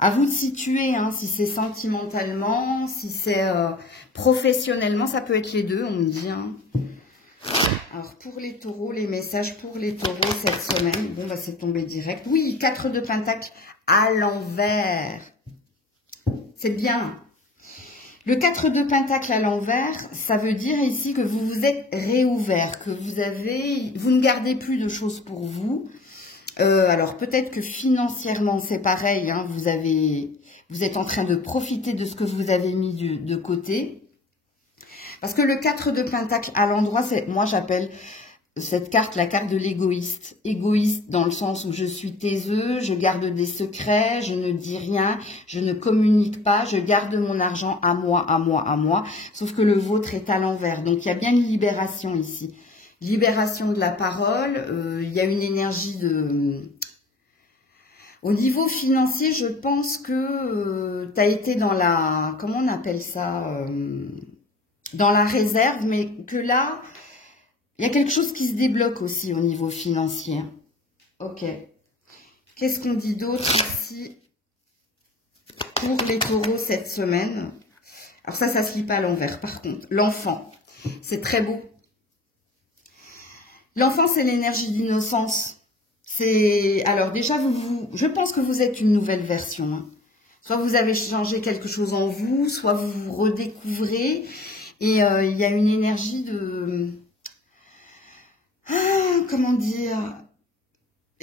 À vous de situer, hein, si c'est sentimentalement, si c'est professionnellement, ça peut être les deux, on me dit. Hein. Alors, pour les taureaux, les messages pour les taureaux cette semaine. Bon, bah, c'est tombé direct. Oui, 4 de pentacles à l'envers. C'est bien. Le 4 de pentacles à l'envers, ça veut dire ici que vous vous êtes réouvert, que vous ne gardez plus de choses pour vous. Alors, peut-être que financièrement, c'est pareil. Hein, vous êtes en train de profiter de ce que vous avez mis de côté. Parce que le 4 de pentacles à l'endroit, moi j'appelle cette carte la carte de l'égoïste. Égoïste dans le sens où je suis taiseux, je garde des secrets, je ne dis rien, je ne communique pas, je garde mon argent à moi, à moi, à moi. Sauf que le vôtre est à l'envers. Donc il y a bien une libération ici. Libération de la parole, il y a une énergie de... Au niveau financier, je pense que tu as été dans la... Comment on appelle ça dans la réserve, mais que là, il y a quelque chose qui se débloque aussi au niveau financier. Ok. Qu'est-ce qu'on dit d'autre ici pour les taureaux cette semaine? Alors ça se lit pas à l'envers, par contre. L'enfant, c'est très beau. L'enfant, c'est l'énergie d'innocence. Alors déjà, je pense que vous êtes une nouvelle version. Hein. Soit vous avez changé quelque chose en vous, soit vous vous redécouvrez. Et il y a une énergie de... comment dire?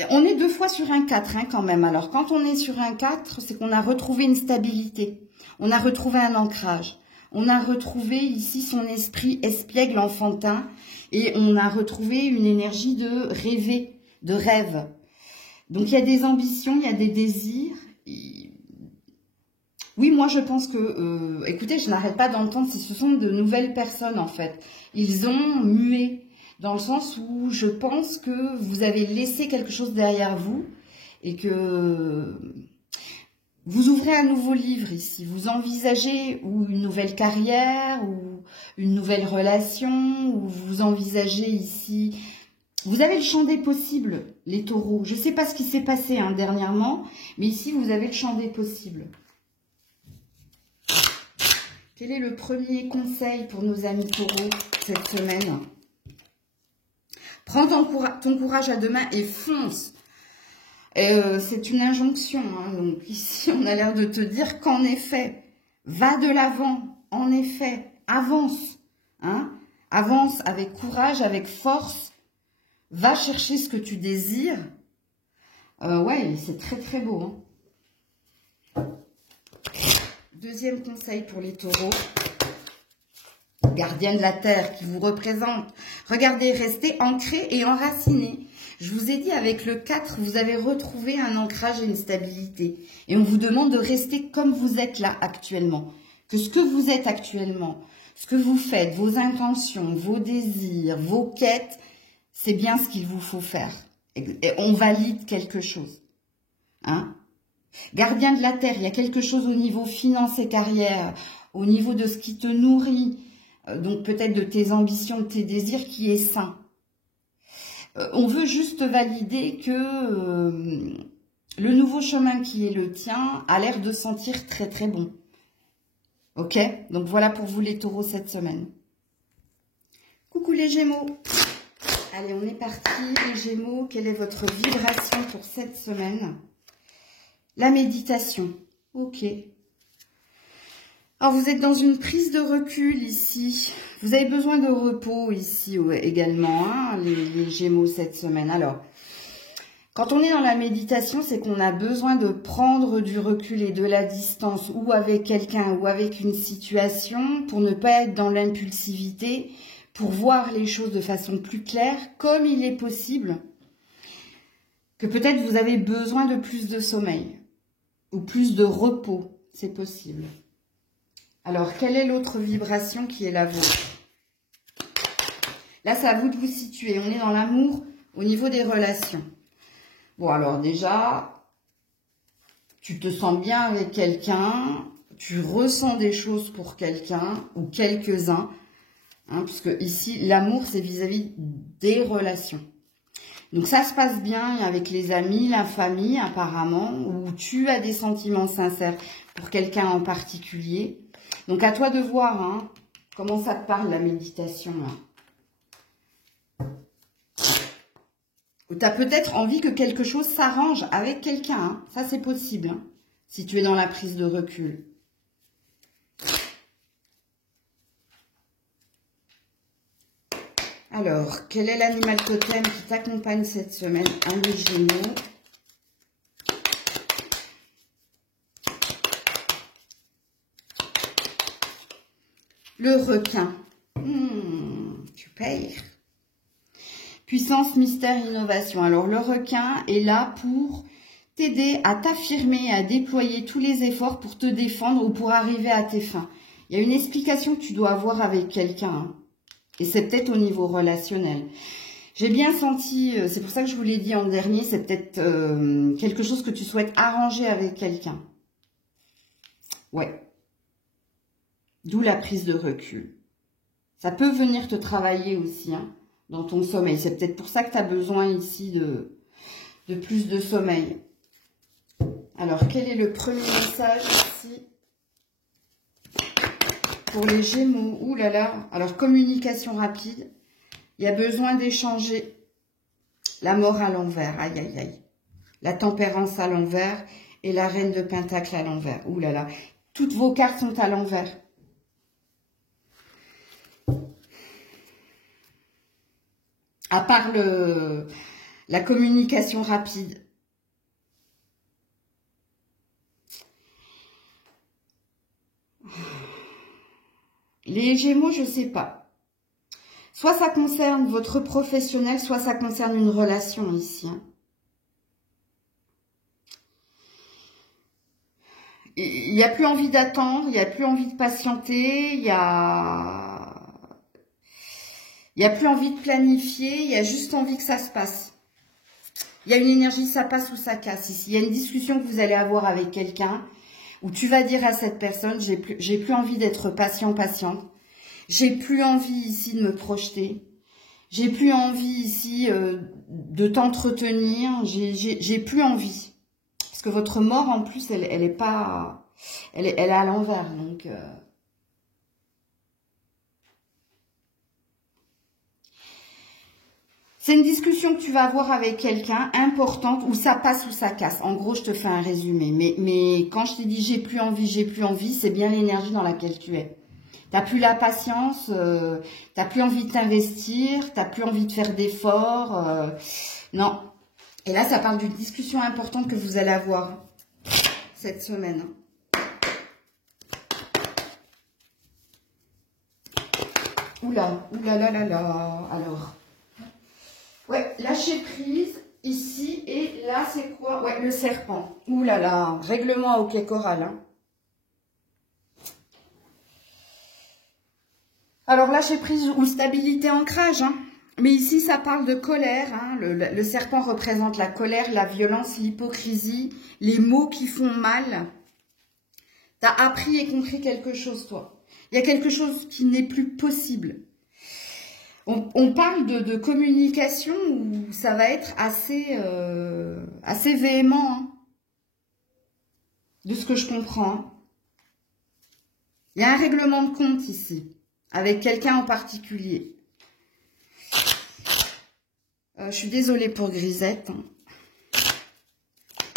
On est 2 fois sur un 4 hein, quand même. Alors quand on est sur un 4, c'est qu'on a retrouvé une stabilité. On a retrouvé un ancrage. On a retrouvé ici son esprit espiègle, enfantin. Et on a retrouvé une énergie de rêver, de rêve. Donc il y a des ambitions, il y a des désirs. Oui, moi je pense que, écoutez, je n'arrête pas d'entendre, ce sont de nouvelles personnes en fait. Ils ont mué, dans le sens où je pense que vous avez laissé quelque chose derrière vous et que vous ouvrez un nouveau livre ici. Vous envisagez ou une nouvelle carrière ou une nouvelle relation, ou vous envisagez ici... Vous avez le champ des possibles, les taureaux. Je ne sais pas ce qui s'est passé hein, dernièrement, mais ici vous avez le champ des possibles. Quel est le premier conseil pour nos amis taureaux cette semaine? Prends ton courage à deux mains et fonce. C'est une injonction. Hein, donc ici, on a l'air de te dire qu'en effet, va de l'avant. En effet, avance. Hein, avance avec courage, avec force. Va chercher ce que tu désires. Ouais, c'est très très beau. Hein. Deuxième conseil pour les taureaux. Gardien de la terre qui vous représente. Regardez, restez ancrés et enracinés. Je vous ai dit, avec le 4, vous avez retrouvé un ancrage et une stabilité. Et on vous demande de rester comme vous êtes là actuellement. Que ce que vous êtes actuellement, ce que vous faites, vos intentions, vos désirs, vos quêtes, c'est bien ce qu'il vous faut faire. Et on valide quelque chose. Hein? Gardien de la terre, il y a quelque chose au niveau finance et carrière, au niveau de ce qui te nourrit, donc peut-être de tes ambitions, de tes désirs qui est sain. On veut juste valider que le nouveau chemin qui est le tien a l'air de sentir très très bon. Ok? Donc voilà pour vous les taureaux cette semaine. Coucou les Gémeaux. Allez, on est parti, les Gémeaux. Quelle est votre vibration pour cette semaine? La méditation. Ok. Alors, vous êtes dans une prise de recul ici. Vous avez besoin de repos ici également, hein, les Gémeaux, cette semaine. Alors, quand on est dans la méditation, c'est qu'on a besoin de prendre du recul et de la distance, ou avec quelqu'un, ou avec une situation, pour ne pas être dans l'impulsivité, pour voir les choses de façon plus claire, comme il est possible que peut-être vous avez besoin de plus de sommeil, ou plus de repos, c'est possible. Alors, quelle est l'autre vibration qui est la vôtre? Là, c'est à vous de vous situer. On est dans l'amour au niveau des relations. Bon, alors déjà, tu te sens bien avec quelqu'un, tu ressens des choses pour quelqu'un ou quelques-uns, hein, puisque ici, l'amour, c'est vis-à-vis des relations. Donc, ça se passe bien avec les amis, la famille, apparemment, où tu as des sentiments sincères pour quelqu'un en particulier. Donc, à toi de voir, hein, comment ça te parle, la méditation, là. Tu as peut-être envie que quelque chose s'arrange avec quelqu'un. Hein. Ça, c'est possible, hein, si tu es dans la prise de recul. Alors, quel est l'animal totem qui t'accompagne cette semaine, les Gémeaux? Le requin. Tu payes. Puissance, mystère, innovation. Alors, le requin est là pour t'aider à t'affirmer, à déployer tous les efforts pour te défendre ou pour arriver à tes fins. Il y a une explication que tu dois avoir avec quelqu'un, hein, et c'est peut-être au niveau relationnel. J'ai bien senti, c'est pour ça que je vous l'ai dit en dernier, c'est peut-être quelque chose que tu souhaites arranger avec quelqu'un. Ouais. D'où la prise de recul. Ça peut venir te travailler aussi, hein, dans ton sommeil. C'est peut-être pour ça que tu as besoin ici de plus de sommeil. Alors, quel est le premier message ici pour les Gémeaux? Ouh là là. Alors, communication rapide. Il y a besoin d'échanger. La mort à l'envers. Aïe, aïe, aïe. La tempérance à l'envers et la reine de pentacle à l'envers. Ouh là là. Toutes vos cartes sont à l'envers. À part la communication rapide. Les Gémeaux, je ne sais pas. Soit ça concerne votre professionnel, soit ça concerne une relation ici. Hein. Il n'y a plus envie d'attendre, il n'y a plus envie de patienter, il n'y a plus envie de planifier, il y a juste envie que ça se passe. Il y a une énergie, ça passe ou ça casse ici. Il y a une discussion que vous allez avoir avec quelqu'un où tu vas dire à cette personne, j'ai plus envie d'être patiente. J'ai plus envie ici de me projeter. J'ai plus envie ici de t'entretenir. J'ai plus envie. Parce que votre mort, en plus, elle est pas... Elle est à l'envers, donc... C'est une discussion que tu vas avoir avec quelqu'un, importante, où ça passe ou ça casse. En gros, je te fais un résumé. Mais quand je t'ai dit j'ai plus envie, c'est bien l'énergie dans laquelle tu es. T'as plus la patience, t'as plus envie de t'investir, t'as plus envie de faire d'efforts. Non. Et là, ça parle d'une discussion importante que vous allez avoir cette semaine. Oula, oula là là là. Alors... Ouais, lâcher prise ici et là c'est quoi? Ouais, le serpent. Ouh là là, règlement au quai choral. Hein. Alors lâcher prise ou stabilité ancrage. Hein. Mais ici ça parle de colère. Hein. Le serpent représente la colère, la violence, l'hypocrisie, les mots qui font mal. Tu as appris et compris quelque chose toi. Il y a quelque chose qui n'est plus possible. On parle de communication où ça va être assez véhément, hein, de ce que je comprends. Hein. Il y a un règlement de compte ici, avec quelqu'un en particulier. Je suis désolée pour Grisette.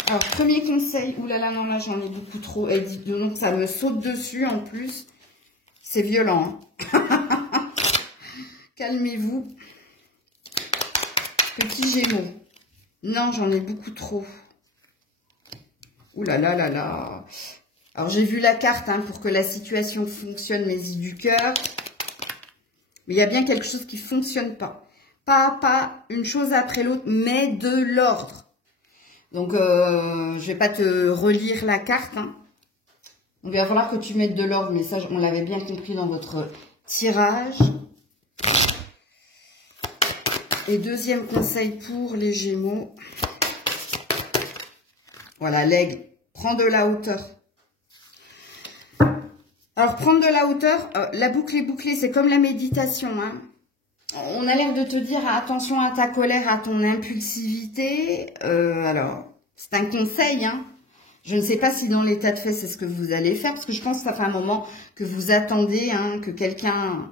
Alors, premier conseil. Oulala, non, là, j'en ai beaucoup trop. Et dites donc, ça me saute dessus en plus. C'est violent. Hein. Calmez-vous. Petit Gémeaux. Non, j'en ai beaucoup trop. Oulala, là, là. Alors, j'ai vu la carte hein, pour que la situation fonctionne, mes idées du cœur. Mais il y a bien quelque chose qui ne fonctionne pas. Pas une chose après l'autre, mais de l'ordre. Donc, je ne vais pas te relire la carte. Hein. Donc, il va falloir que tu mettes de l'ordre. Mais ça, on l'avait bien compris dans votre tirage. Et deuxième conseil pour les Gémeaux. Voilà, l'aigle. Prends de la hauteur. Alors, prendre de la hauteur, la boucle est bouclée. C'est comme la méditation, hein. On a l'air de te dire attention à ta colère, à ton impulsivité. Alors, c'est un conseil. Hein. Je ne sais pas si dans l'état de fait, c'est ce que vous allez faire. Parce que je pense que ça fait un moment que vous attendez hein, que quelqu'un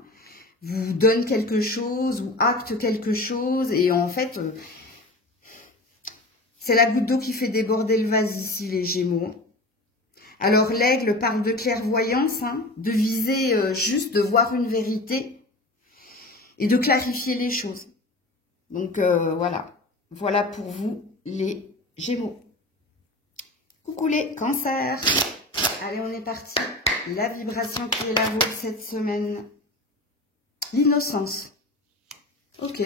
vous donne quelque chose ou acte quelque chose. Et en fait, c'est la goutte d'eau qui fait déborder le vase ici, les Gémeaux. Alors, l'aigle parle de clairvoyance, hein, de viser juste, de voir une vérité. Et de clarifier les choses. Donc, voilà. Voilà pour vous, les Gémeaux. Coucou les Cancers. Allez, on est parti. La vibration qui est la vôtre cette semaine. L'innocence. Ok.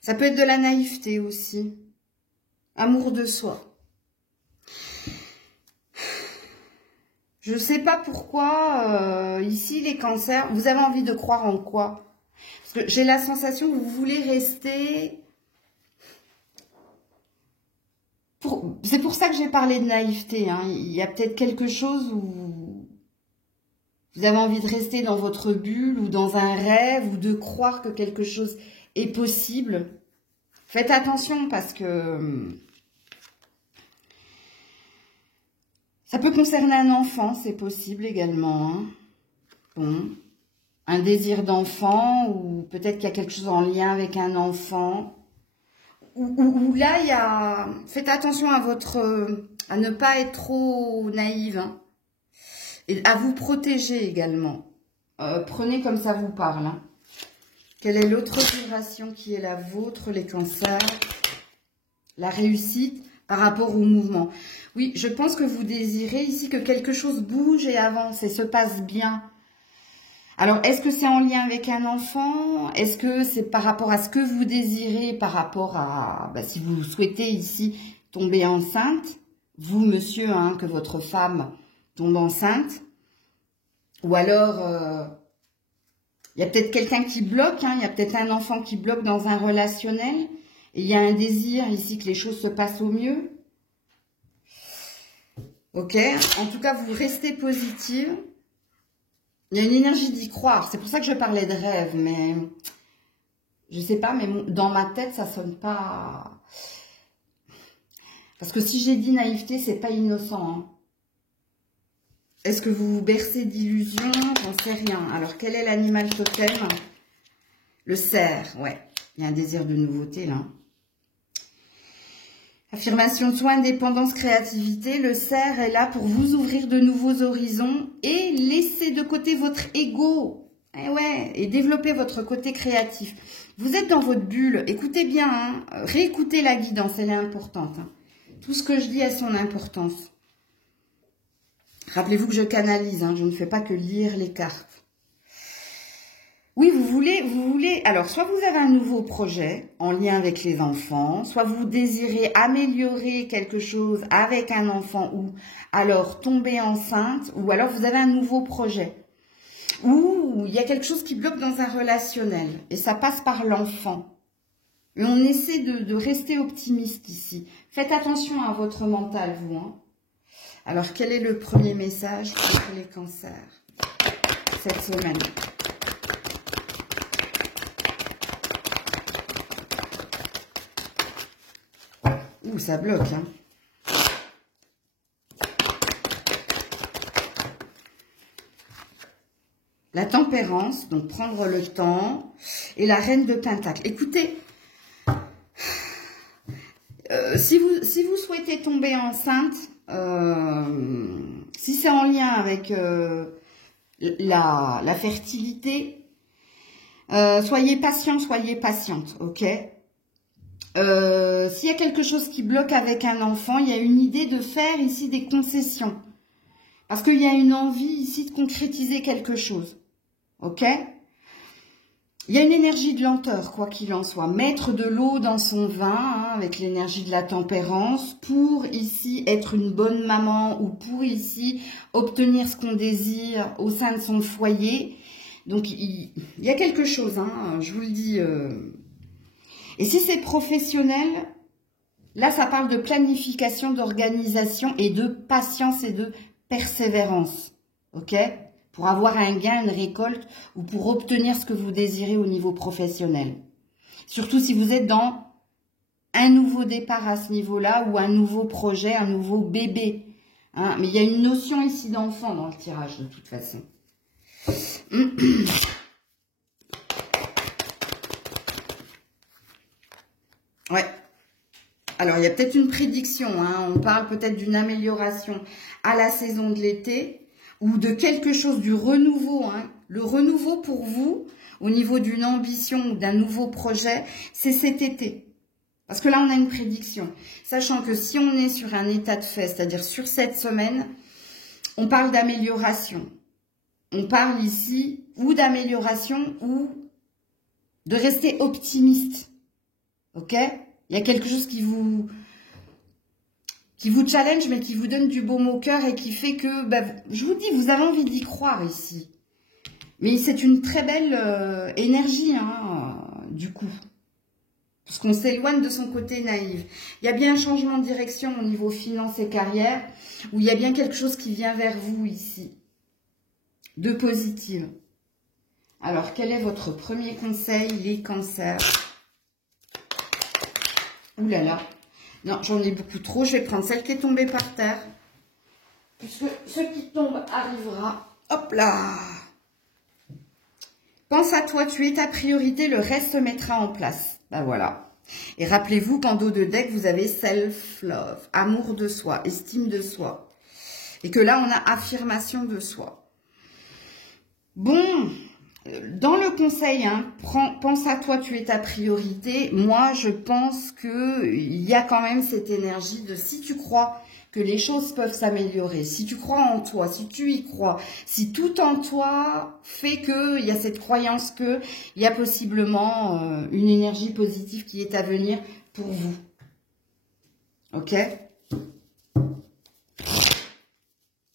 Ça peut être de la naïveté aussi. Amour de soi. Je ne sais pas pourquoi, ici, les Cancers, vous avez envie de croire en quoi ? Parce que j'ai la sensation que vous voulez rester... C'est pour ça que j'ai parlé de naïveté. Hein. Il y a peut-être quelque chose où vous avez envie de rester dans votre bulle ou dans un rêve ou de croire que quelque chose est possible. Faites attention parce que ça peut concerner un enfant, c'est possible également. Hein. Bon. Un désir d'enfant ou peut-être qu'il y a quelque chose en lien avec un enfant. Ou là, il y a... Faites attention à ne pas être trop naïve. Hein. Et à vous protéger également. Prenez comme ça vous parle. Hein. Quelle est l'autre vibration qui est la vôtre, les Cancers? La réussite par rapport au mouvement. Oui, je pense que vous désirez ici que quelque chose bouge et avance et se passe bien. Alors, est-ce que c'est en lien avec un enfant? Est-ce que c'est par rapport à ce que vous désirez, par rapport à, si vous souhaitez ici tomber enceinte, vous, monsieur, hein, que votre femme tombe enceinte, ou alors, il y a peut-être quelqu'un qui bloque, hein, il y a peut-être un enfant qui bloque dans un relationnel, et il y a un désir ici que les choses se passent au mieux. Ok, en tout cas, vous restez positive. Il y a une énergie d'y croire. C'est pour ça que je parlais de rêve, mais je sais pas, mais dans ma tête, ça sonne pas. Parce que si j'ai dit naïveté, c'est pas innocent. Hein. Est-ce que vous vous bercez d'illusions? J'en sais rien. Alors, quel est l'animal totem? Le cerf, ouais. Il y a un désir de nouveauté, là. Affirmation de soi, indépendance, créativité. Le cerf est là pour vous ouvrir de nouveaux horizons et laisser de côté votre ego. Eh ouais, et développer votre côté créatif. Vous êtes dans votre bulle. Écoutez bien, hein, réécoutez la guidance, elle est importante. Hein. Tout ce que je dis a son importance. Rappelez-vous que je canalise, hein, je ne fais pas que lire les cartes. Oui, vous voulez, alors soit vous avez un nouveau projet en lien avec les enfants, soit vous désirez améliorer quelque chose avec un enfant ou alors tomber enceinte, ou alors vous avez un nouveau projet. Ou il y a quelque chose qui bloque dans un relationnel et ça passe par l'enfant. Et on essaie de rester optimiste ici. Faites attention à votre mental, vous. Hein. Alors, quel est le premier message pour les Cancers cette semaine ? Ouh, ça bloque, hein. La tempérance, donc prendre le temps, et la reine de Pentacle. Écoutez, Si vous souhaitez tomber enceinte, si c'est en lien avec la fertilité, soyez patient, soyez patiente, ok? S'il y a quelque chose qui bloque avec un enfant, il y a une idée de faire ici des concessions. Parce qu'il y a une envie ici de concrétiser quelque chose. Ok? Il y a une énergie de lenteur, quoi qu'il en soit. Mettre de l'eau dans son vin, hein, avec l'énergie de la tempérance, pour ici être une bonne maman ou pour ici obtenir ce qu'on désire au sein de son foyer. Donc, il y a quelque chose, hein, je vous le dis. Et si c'est professionnel, là, ça parle de planification, d'organisation et de patience et de persévérance. Ok? Pour avoir un gain, une récolte ou pour obtenir ce que vous désirez au niveau professionnel. Surtout si vous êtes dans un nouveau départ à ce niveau-là ou un nouveau projet, un nouveau bébé. Hein? Mais il y a une notion ici d'enfant dans le tirage de toute façon. Ouais. Alors, il y a peut-être une prédiction. Hein? On parle peut-être d'une amélioration à la saison de l'été ou de quelque chose, du renouveau. Hein? Le renouveau pour vous, au niveau d'une ambition ou d'un nouveau projet, c'est cet été. Parce que là, on a une prédiction. Sachant que si on est sur un état de fait, c'est-à-dire sur cette semaine, on parle d'amélioration. On parle ici ou d'amélioration ou de rester optimiste. Ok? Il y a quelque chose qui vous challenge, mais qui vous donne du baume au cœur et qui fait que, je vous dis, vous avez envie d'y croire ici. Mais c'est une très belle énergie, hein, du coup. Parce qu'on s'éloigne de son côté naïf. Il y a bien un changement de direction au niveau finance et carrière, où il y a bien quelque chose qui vient vers vous ici, de positif. Alors, quel est votre premier conseil, les cancers? Ouh là là. Non, j'en ai beaucoup trop. Je vais prendre celle qui est tombée par terre. Puisque ce qui tombe arrivera. Hop là. Pense à toi, tu es ta priorité, le reste se mettra en place. Ben voilà. Et rappelez-vous qu'en dos de deck, vous avez self-love, amour de soi, estime de soi. Et que là, on a affirmation de soi. Bon, dans le conseil, hein, pense à toi, tu es ta priorité. Moi, je pense qu'il y a quand même cette énergie de si tu crois que les choses peuvent s'améliorer, si tu crois en toi, si tu y crois, si tout en toi fait qu'il y a cette croyance qu'il y a possiblement une énergie positive qui est à venir pour vous. Ok?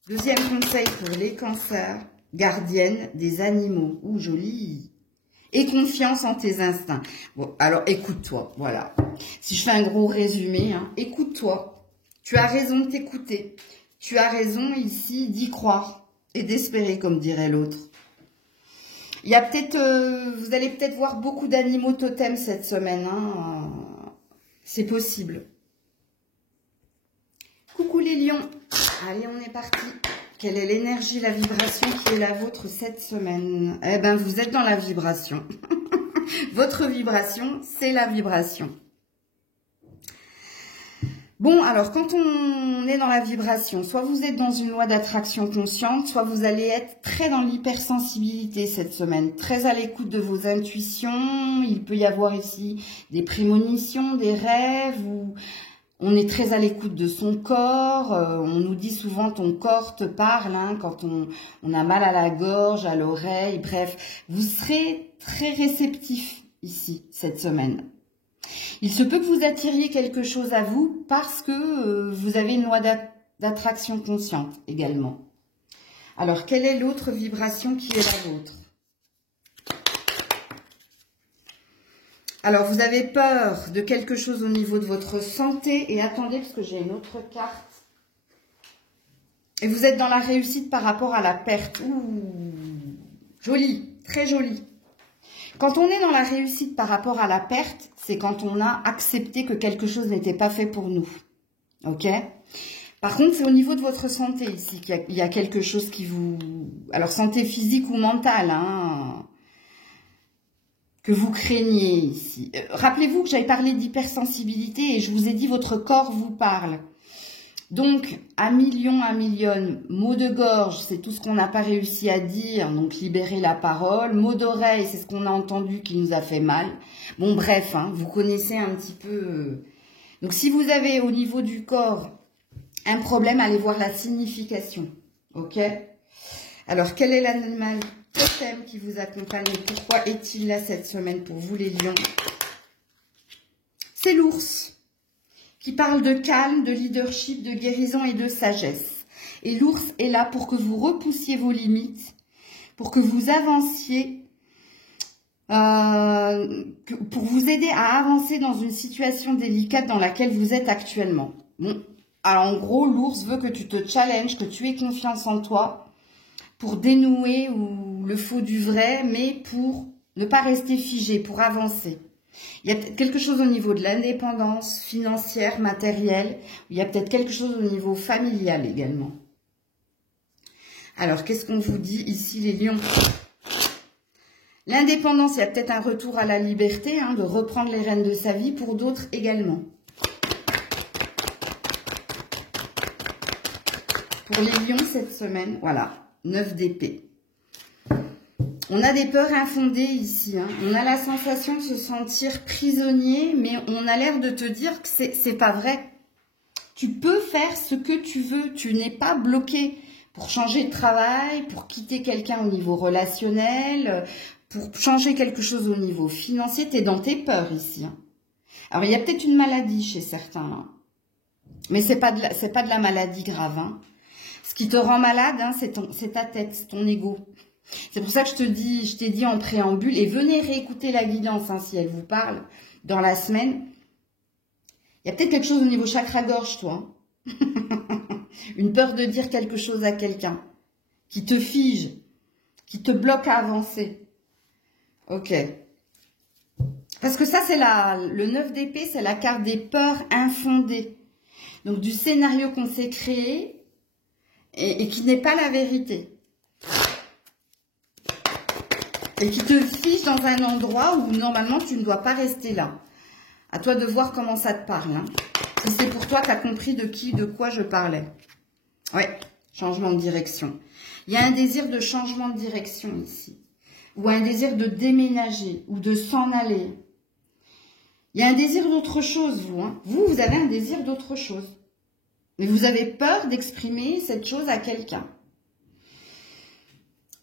Deuxième conseil pour les cancers. Gardienne des animaux. Ouh, joli. Et confiance en tes instincts. Bon, alors écoute-toi, voilà. Si je fais un gros résumé, hein, écoute-toi. Tu as raison de t'écouter. Tu as raison ici d'y croire et d'espérer, comme dirait l'autre. Il y a peut-être, vous allez peut-être voir beaucoup d'animaux totems cette semaine. Hein. C'est possible. Coucou les lions. Allez, on est parti. Quelle est l'énergie, la vibration qui est la vôtre cette semaine? Eh bien, vous êtes dans la vibration. Votre vibration, c'est la vibration. Bon, alors, quand on est dans la vibration, soit vous êtes dans une loi d'attraction consciente, soit vous allez être très dans l'hypersensibilité cette semaine, très à l'écoute de vos intuitions. Il peut y avoir ici des prémonitions, des rêves, ou on est très à l'écoute de son corps. On nous dit souvent ton corps te parle, hein, quand on a mal à la gorge, à l'oreille, bref. Vous serez très réceptif ici, cette semaine. Il se peut que vous attiriez quelque chose à vous parce que vous avez une loi d'attraction consciente également. Alors, quelle est l'autre vibration qui est la vôtre? Alors, vous avez peur de quelque chose au niveau de votre santé. Et attendez, parce que j'ai une autre carte. Et vous êtes dans la réussite par rapport à la perte. Ouh, joli, très joli. Quand on est dans la réussite par rapport à la perte, c'est quand on a accepté que quelque chose n'était pas fait pour nous. Ok? Par contre, c'est au niveau de votre santé ici qu'il y a quelque chose qui vous... Alors, santé physique ou mentale, hein, que vous craignez ici. Rappelez-vous que j'avais parlé d'hypersensibilité et je vous ai dit votre corps vous parle. Donc, un million, mot de gorge, c'est tout ce qu'on n'a pas réussi à dire, donc libérer la parole. Mot d'oreille, c'est ce qu'on a entendu qui nous a fait mal. Bon, bref, hein, vous connaissez un petit peu. Donc, si vous avez au niveau du corps un problème, allez voir la signification. Ok? Alors, quel est l'animal totem qui vous accompagne et pourquoi est-il là cette semaine pour vous les lions? C'est l'ours, qui parle de calme, de leadership, de guérison et de sagesse. Et l'ours est là pour que vous repoussiez vos limites, pour que vous avanciez, pour vous aider à avancer dans une situation délicate dans laquelle vous êtes actuellement. Bon, alors en gros, l'ours veut que tu te challenges, que tu aies confiance en toi, pour dénouer le faux du vrai, mais pour ne pas rester figé, pour avancer. Il y a peut-être quelque chose au niveau de l'indépendance financière, matérielle. Il y a peut-être quelque chose au niveau familial également. Alors, qu'est-ce qu'on vous dit ici, les lions? L'indépendance, il y a peut-être un retour à la liberté, hein, de reprendre les rênes de sa vie, pour d'autres également. Pour les lions cette semaine, voilà, 9 d'épée. On a des peurs infondées ici, hein. On a la sensation de se sentir prisonnier, mais on a l'air de te dire que c'est pas vrai. Tu peux faire ce que tu veux, tu n'es pas bloqué pour changer de travail, pour quitter quelqu'un au niveau relationnel, pour changer quelque chose au niveau financier. Tu es dans tes peurs ici, hein. Alors, il y a peut-être une maladie chez certains, là. Mais c'est pas de la maladie grave, hein. Ce qui te rend malade, hein, c'est ta tête, c'est ton ego. C'est pour ça que je t'ai dit en préambule, et venez réécouter la guidance, hein, si elle vous parle, dans la semaine. Il y a peut-être quelque chose au niveau chakra-gorge, toi. Une peur de dire quelque chose à quelqu'un, qui te fige, qui te bloque à avancer. Ok. Parce que ça, c'est le 9 d'épée, c'est la carte des peurs infondées. Donc, du scénario qu'on s'est créé et qui n'est pas la vérité. Et qui te fiche dans un endroit où normalement tu ne dois pas rester là. À toi de voir comment ça te parle, hein. Si c'est pour toi, tu as compris de quoi je parlais. Ouais, changement de direction. Il y a un désir de changement de direction ici. Ou un désir de déménager ou de s'en aller. Il y a un désir d'autre chose, vous, hein. Vous avez un désir d'autre chose. Mais vous avez peur d'exprimer cette chose à quelqu'un.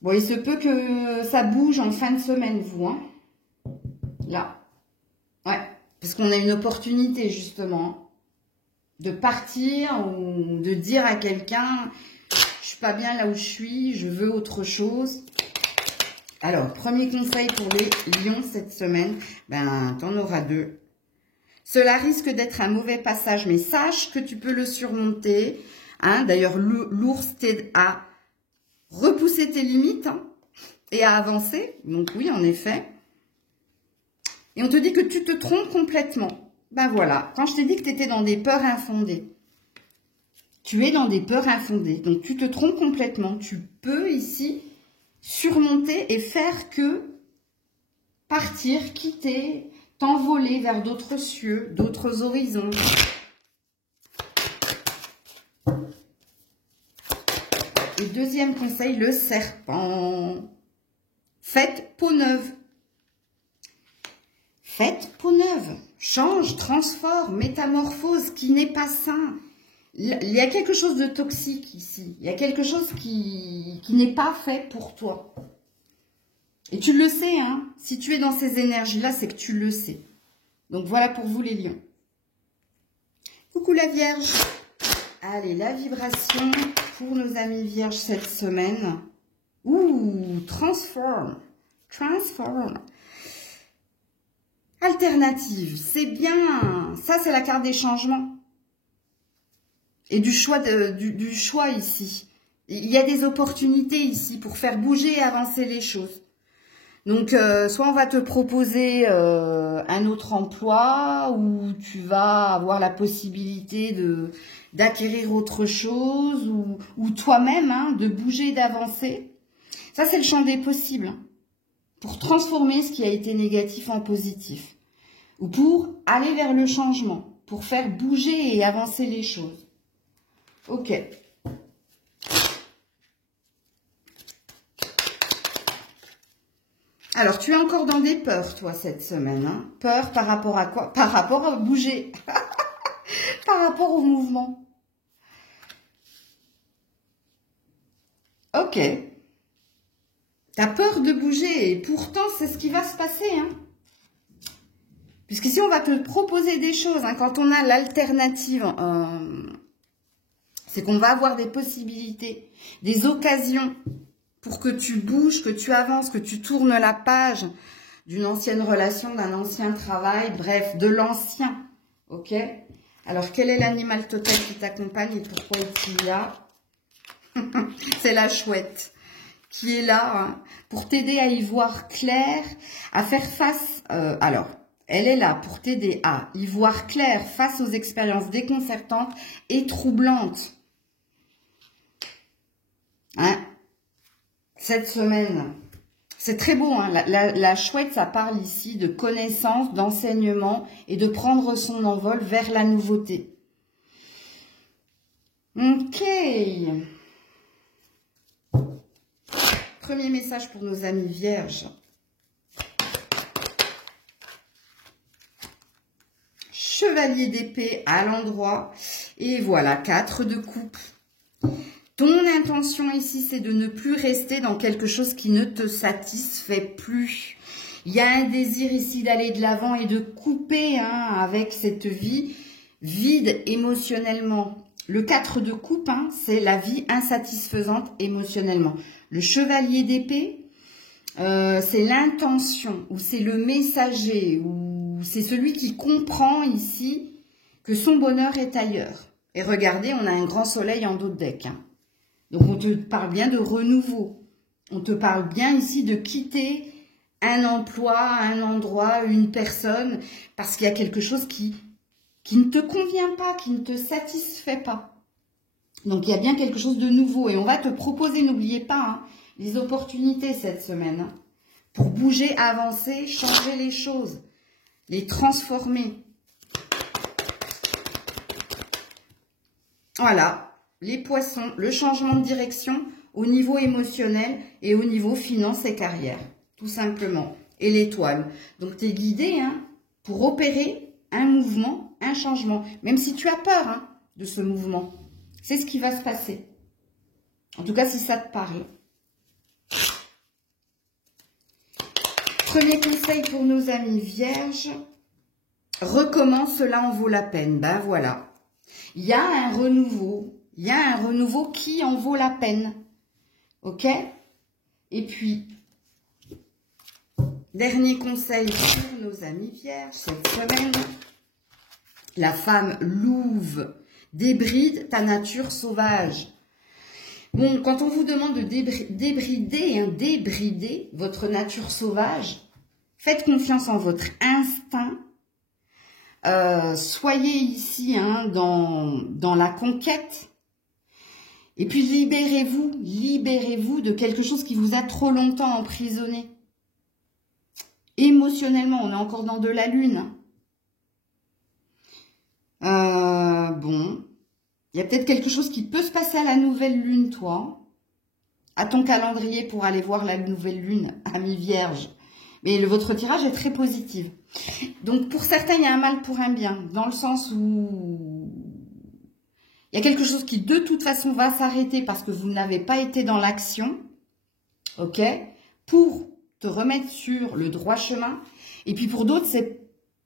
Bon, il se peut que ça bouge en fin de semaine, vous, hein. Là. Ouais. Parce qu'on a une opportunité, justement, de partir ou de dire à quelqu'un, je suis pas bien là où je suis, je veux autre chose. Alors, premier conseil pour les lions cette semaine, ben, t'en auras 2. Cela risque d'être un mauvais passage, mais sache que tu peux le surmonter, hein. D'ailleurs, l'ours t'aide à repousser tes limites, hein, et à avancer. Donc oui, en effet. Et on te dit que tu te trompes complètement. Ben voilà, quand je t'ai dit que tu étais dans des peurs infondées, tu es dans des peurs infondées. Donc tu te trompes complètement. Tu peux ici surmonter et faire que partir, quitter, t'envoler vers d'autres cieux, d'autres horizons. Et deuxième conseil, le serpent. Faites peau neuve. Faites peau neuve. Change, transforme, métamorphose, qui n'est pas sain. Il y a quelque chose de toxique ici. Il y a quelque chose qui n'est pas fait pour toi. Et tu le sais, hein. Si tu es dans ces énergies-là, c'est que tu le sais. Donc voilà pour vous les lions. Coucou la Vierge. Allez, la vibration pour nos amis vierges cette semaine. Ouh, transforme. Transforme. Alternative, c'est bien. Ça, c'est la carte des changements. Et du choix, du choix ici. Il y a des opportunités ici pour faire bouger et avancer les choses. Donc, soit on va te proposer un autre emploi, ou tu vas avoir la possibilité d'acquérir autre chose, ou toi-même, hein, de bouger, d'avancer. Ça, c'est le champ des possibles, hein, pour transformer ce qui a été négatif en positif. Ou pour aller vers le changement, pour faire bouger et avancer les choses. Ok. Alors, tu es encore dans des peurs, toi, cette semaine. Hein? Peur par rapport à quoi? Par rapport à bouger. Par rapport au mouvement. Ok. Tu as peur de bouger et pourtant, c'est ce qui va se passer. Hein? Puisqu'ici, on va te proposer des choses. Hein? Quand on a l'alternative, c'est qu'on va avoir des possibilités, des occasions pour que tu bouges, que tu avances, que tu tournes la page d'une ancienne relation, d'un ancien travail, bref, de l'ancien. Ok? Alors, quel est l'animal totem qui t'accompagne et pourquoi est-il là? C'est la chouette qui est là hein, pour t'aider à y voir clair, à faire face... alors, elle est là pour t'aider à y voir clair face aux expériences déconcertantes et troublantes. Hein? Cette semaine, c'est très beau, hein? La chouette, ça parle ici de connaissance, d'enseignement et de prendre son envol vers la nouveauté. Ok. Premier message pour nos amis vierges. Chevalier d'épée à l'endroit. Et voilà, 4 de coupe. Ton intention ici, c'est de ne plus rester dans quelque chose qui ne te satisfait plus. Il y a un désir ici d'aller de l'avant et de couper hein, avec cette vie vide émotionnellement. Le 4 de coupe, hein, c'est la vie insatisfaisante émotionnellement. Le chevalier d'épée, c'est l'intention, ou c'est le messager, ou c'est celui qui comprend ici que son bonheur est ailleurs. Et regardez, on a un grand soleil en dos de deck. Hein. Donc, on te parle bien de renouveau. On te parle bien ici de quitter un emploi, un endroit, une personne, parce qu'il y a quelque chose qui ne te convient pas, qui ne te satisfait pas. Donc, il y a bien quelque chose de nouveau. Et on va te proposer, n'oubliez pas, hein, les opportunités cette semaine. Hein, pour bouger, avancer, changer les choses, les transformer. Voilà. Les poissons, le changement de direction au niveau émotionnel et au niveau finance et carrière, tout simplement. Et l'étoile. Donc, tu es guidé hein, pour opérer un mouvement, un changement. Même si tu as peur hein, de ce mouvement. C'est ce qui va se passer. En tout cas, si ça te parle. Premier conseil pour nos amis vierges. Recommence, cela en vaut la peine. Ben voilà. Il y a un renouveau. Il y a un renouveau qui en vaut la peine. Ok? Et puis, dernier conseil pour nos amis vierges cette semaine. La femme louve. Débride ta nature sauvage. Bon, quand on vous demande de débrider votre nature sauvage, faites confiance en votre instinct. Soyez ici hein, dans la conquête. Et puis libérez-vous de quelque chose qui vous a trop longtemps emprisonné. Émotionnellement, on est encore dans de la lune. Bon, il y a peut-être quelque chose qui peut se passer à la nouvelle lune, toi. À ton calendrier pour aller voir la nouvelle lune, ami vierge. Mais votre tirage est très positif. Donc, pour certains, il y a un mal pour un bien. Dans le sens où il y a quelque chose qui, de toute façon, va s'arrêter parce que vous n'avez pas été dans l'action. Ok? Pour te remettre sur le droit chemin. Et puis, pour d'autres,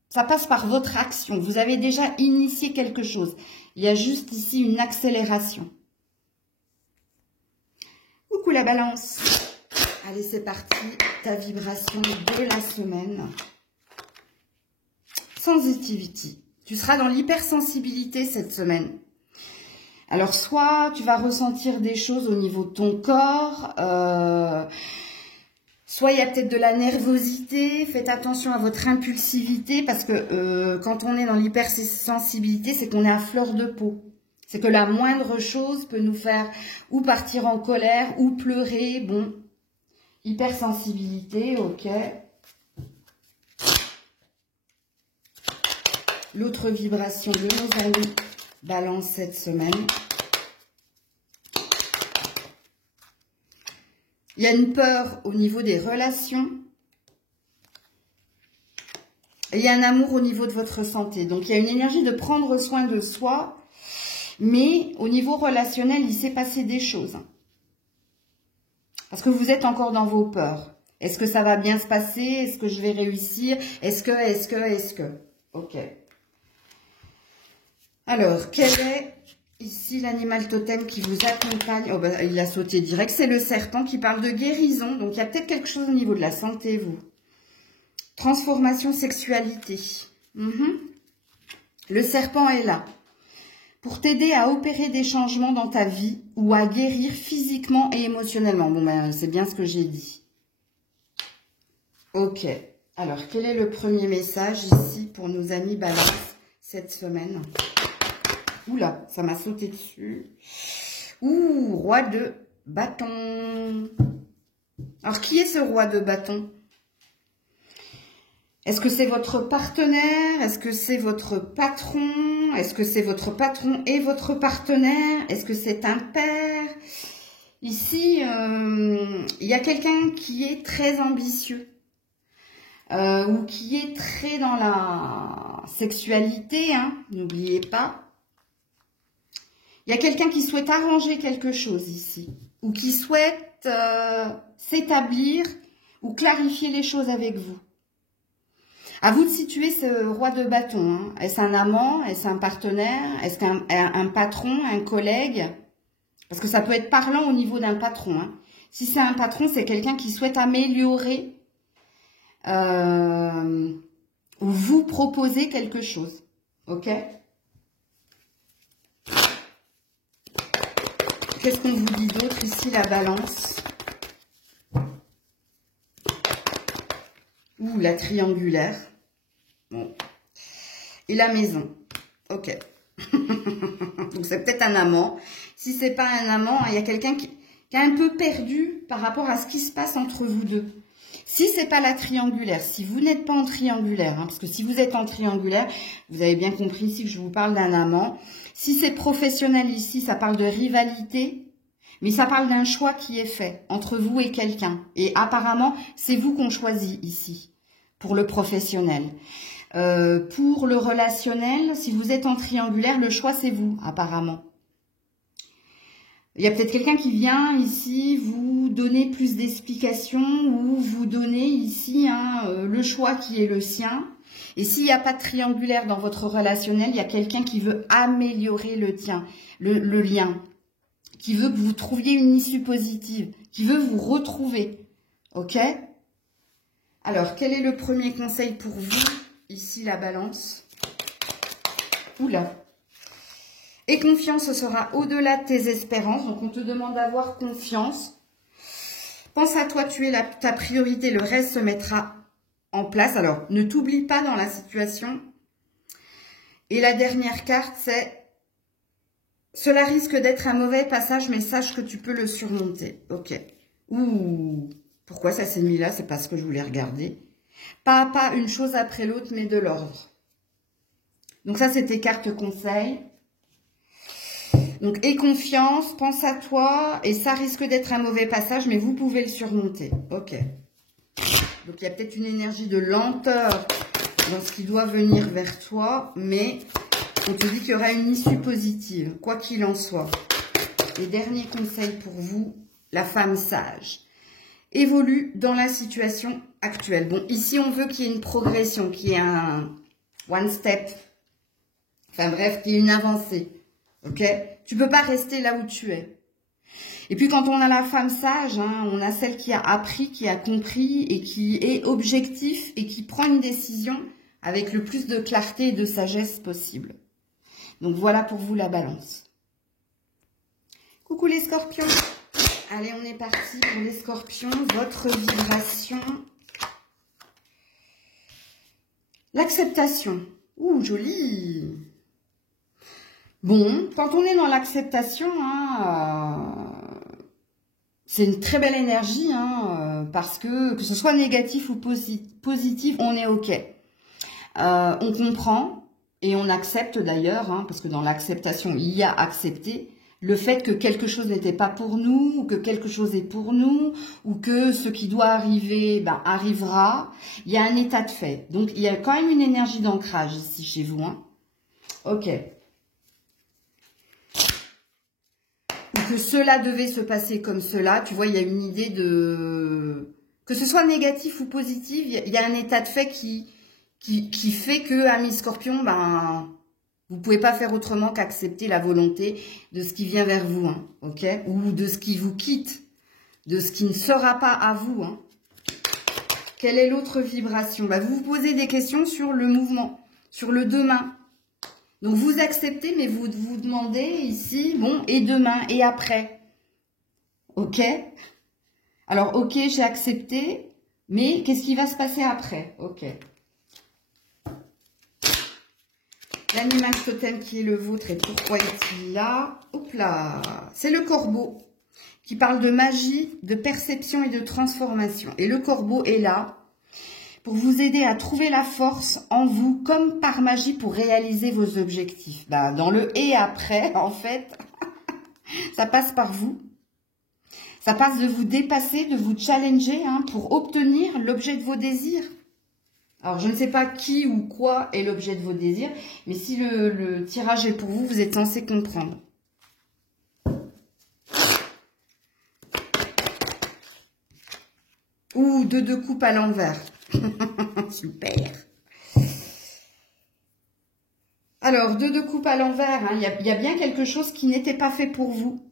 ça passe par votre action. Vous avez déjà initié quelque chose. Il y a juste ici une accélération. Coucou la balance. Allez, c'est parti. Ta vibration de la semaine. Sensitivity. Tu seras dans l'hypersensibilité cette semaine. Alors, soit tu vas ressentir des choses au niveau de ton corps, soit il y a peut-être de la nervosité. Faites attention à votre impulsivité parce que quand on est dans l'hypersensibilité, c'est qu'on est à fleur de peau. C'est que la moindre chose peut nous faire ou partir en colère ou pleurer. Bon, Hypersensibilité, ok. L'autre vibration de nos amis Balance cette semaine. Il y a une peur au niveau des relations. Et il y a un amour au niveau de votre santé. Donc, il y a une énergie de prendre soin de soi. Mais au niveau relationnel, il s'est passé des choses. Parce que vous êtes encore dans vos peurs. Est-ce que ça va bien se passer? Est-ce que je vais réussir? Est-ce que? Ok. Alors, quel est ici l'animal totem qui vous accompagne? Oh, bah, il a sauté direct. C'est le serpent qui parle de guérison. Donc, il y a peut-être quelque chose au niveau de la santé, vous. Transformation, sexualité. Le serpent est là pour t'aider à opérer des changements dans ta vie ou à guérir physiquement et émotionnellement. Bon, ben, c'est bien ce que j'ai dit. Ok. Alors, quel est le premier message ici pour nos amis Balance cette semaine? Oula, ça m'a sauté dessus. Ouh, roi de bâton. Alors, qui est ce roi de bâton? Est-ce que c'est votre partenaire? Est-ce que c'est votre patron? Est-ce que c'est votre patron et votre partenaire? Est-ce que c'est un père? Ici, il y a quelqu'un qui est très ambitieux ou qui est très dans la sexualité, hein, n'oubliez pas. Il y a quelqu'un qui souhaite arranger quelque chose ici ou qui souhaite s'établir ou clarifier les choses avec vous. À vous de situer ce roi de bâton. Hein. Est-ce un amant? Est-ce un partenaire? Est-ce qu'un patron? Un collègue? Parce que ça peut être parlant au niveau d'un patron. Hein. Si c'est un patron, c'est quelqu'un qui souhaite améliorer ou vous proposer quelque chose. Ok? Qu'est-ce qu'on vous dit d'autre ici, la balance? Ou la triangulaire. Bon. Et la maison. Ok. Donc, c'est peut-être un amant. Si c'est pas un amant, il y a quelqu'un qui est un peu perdu par rapport à ce qui se passe entre vous deux. Si c'est pas la triangulaire, si vous n'êtes pas en triangulaire, hein, parce que si vous êtes en triangulaire, vous avez bien compris ici que je vous parle d'un amant. Si c'est professionnel ici, ça parle de rivalité. Mais ça parle d'un choix qui est fait entre vous et quelqu'un. Et apparemment, c'est vous qu'on choisit ici, pour le professionnel. Pour le relationnel, si vous êtes en triangulaire, le choix, c'est vous, apparemment. Il y a peut-être quelqu'un qui vient ici vous donner plus d'explications ou vous donner ici le choix qui est le sien. Et s'il n'y a pas de triangulaire dans votre relationnel, il y a quelqu'un qui veut améliorer le lien. Qui veut que vous trouviez une issue positive, qui veut vous retrouver, ok? Alors, quel est le premier conseil pour vous, ici, la balance? Oula. Et confiance sera au-delà de tes espérances, donc on te demande d'avoir confiance. Pense à toi, tu es ta priorité, le reste se mettra en place. Alors, ne t'oublie pas dans la situation. Et la dernière carte, c'est... Cela risque d'être un mauvais passage, mais sache que tu peux le surmonter. Ok. Ouh. Pourquoi ça s'est mis là? C'est parce que je voulais regarder. Pas à pas, une chose après l'autre, mais de l'ordre. Donc ça, c'était carte conseil. Donc, aie confiance, pense à toi, et ça risque d'être un mauvais passage, mais vous pouvez le surmonter. Ok. Donc, il y a peut-être une énergie de lenteur dans ce qui doit venir vers toi, mais... on te dit qu'il y aura une issue positive, quoi qu'il en soit. Et dernier conseil pour vous, la femme sage. Évolue dans la situation actuelle. Bon, ici, on veut qu'il y ait une progression, qu'il y ait un one step. Enfin bref, qu'il y ait une avancée. Ok? Tu peux pas rester là où tu es. Et puis, quand on a la femme sage, hein, on a celle qui a appris, qui a compris et qui est objectif et qui prend une décision avec le plus de clarté et de sagesse possible. Donc, voilà pour vous la balance. Coucou les scorpions. Allez, on est parti pour les scorpions. Votre vibration. L'acceptation. Ouh, joli. Bon, quand on est dans l'acceptation, hein, c'est une très belle énergie. Hein, parce que ce soit négatif ou positif, on est OK. On comprend et on accepte d'ailleurs, hein, parce que dans l'acceptation, il y a accepté le fait que quelque chose n'était pas pour nous, ou que quelque chose est pour nous, ou que ce qui doit arriver, ben, arrivera. Il y a un état de fait. Donc, il y a quand même une énergie d'ancrage ici chez vous. Hein. OK. Ou que cela devait se passer comme cela. Tu vois, il y a une idée de... Que ce soit négatif ou positif, il y a un état de fait qui fait que, ami Scorpion, ben... Vous pouvez pas faire autrement qu'accepter la volonté de ce qui vient vers vous, hein, ok? Ou de ce qui vous quitte, de ce qui ne sera pas à vous. Hein. Quelle est l'autre vibration? Bah, vous vous posez des questions sur le mouvement, sur le demain. Donc vous acceptez, mais vous vous demandez ici, bon, et demain, et après? Ok? Alors, ok, j'ai accepté, mais qu'est-ce qui va se passer après? Ok. L'animal totem qui est le vôtre et pourquoi est-il là? Hop là, c'est le corbeau qui parle de magie, de perception et de transformation. Et le corbeau est là pour vous aider à trouver la force en vous comme par magie pour réaliser vos objectifs. Bah, dans le et après, en fait, ça passe par vous. Ça passe de vous dépasser, de vous challenger hein, pour obtenir l'objet de vos désirs. Alors, je ne sais pas qui ou quoi est l'objet de vos désirs, mais si le tirage est pour vous, vous êtes censé comprendre. Ouh, deux de coupe à l'envers. Super. Alors, deux de coupe à l'envers, hein, y a bien quelque chose qui n'était pas fait pour vous.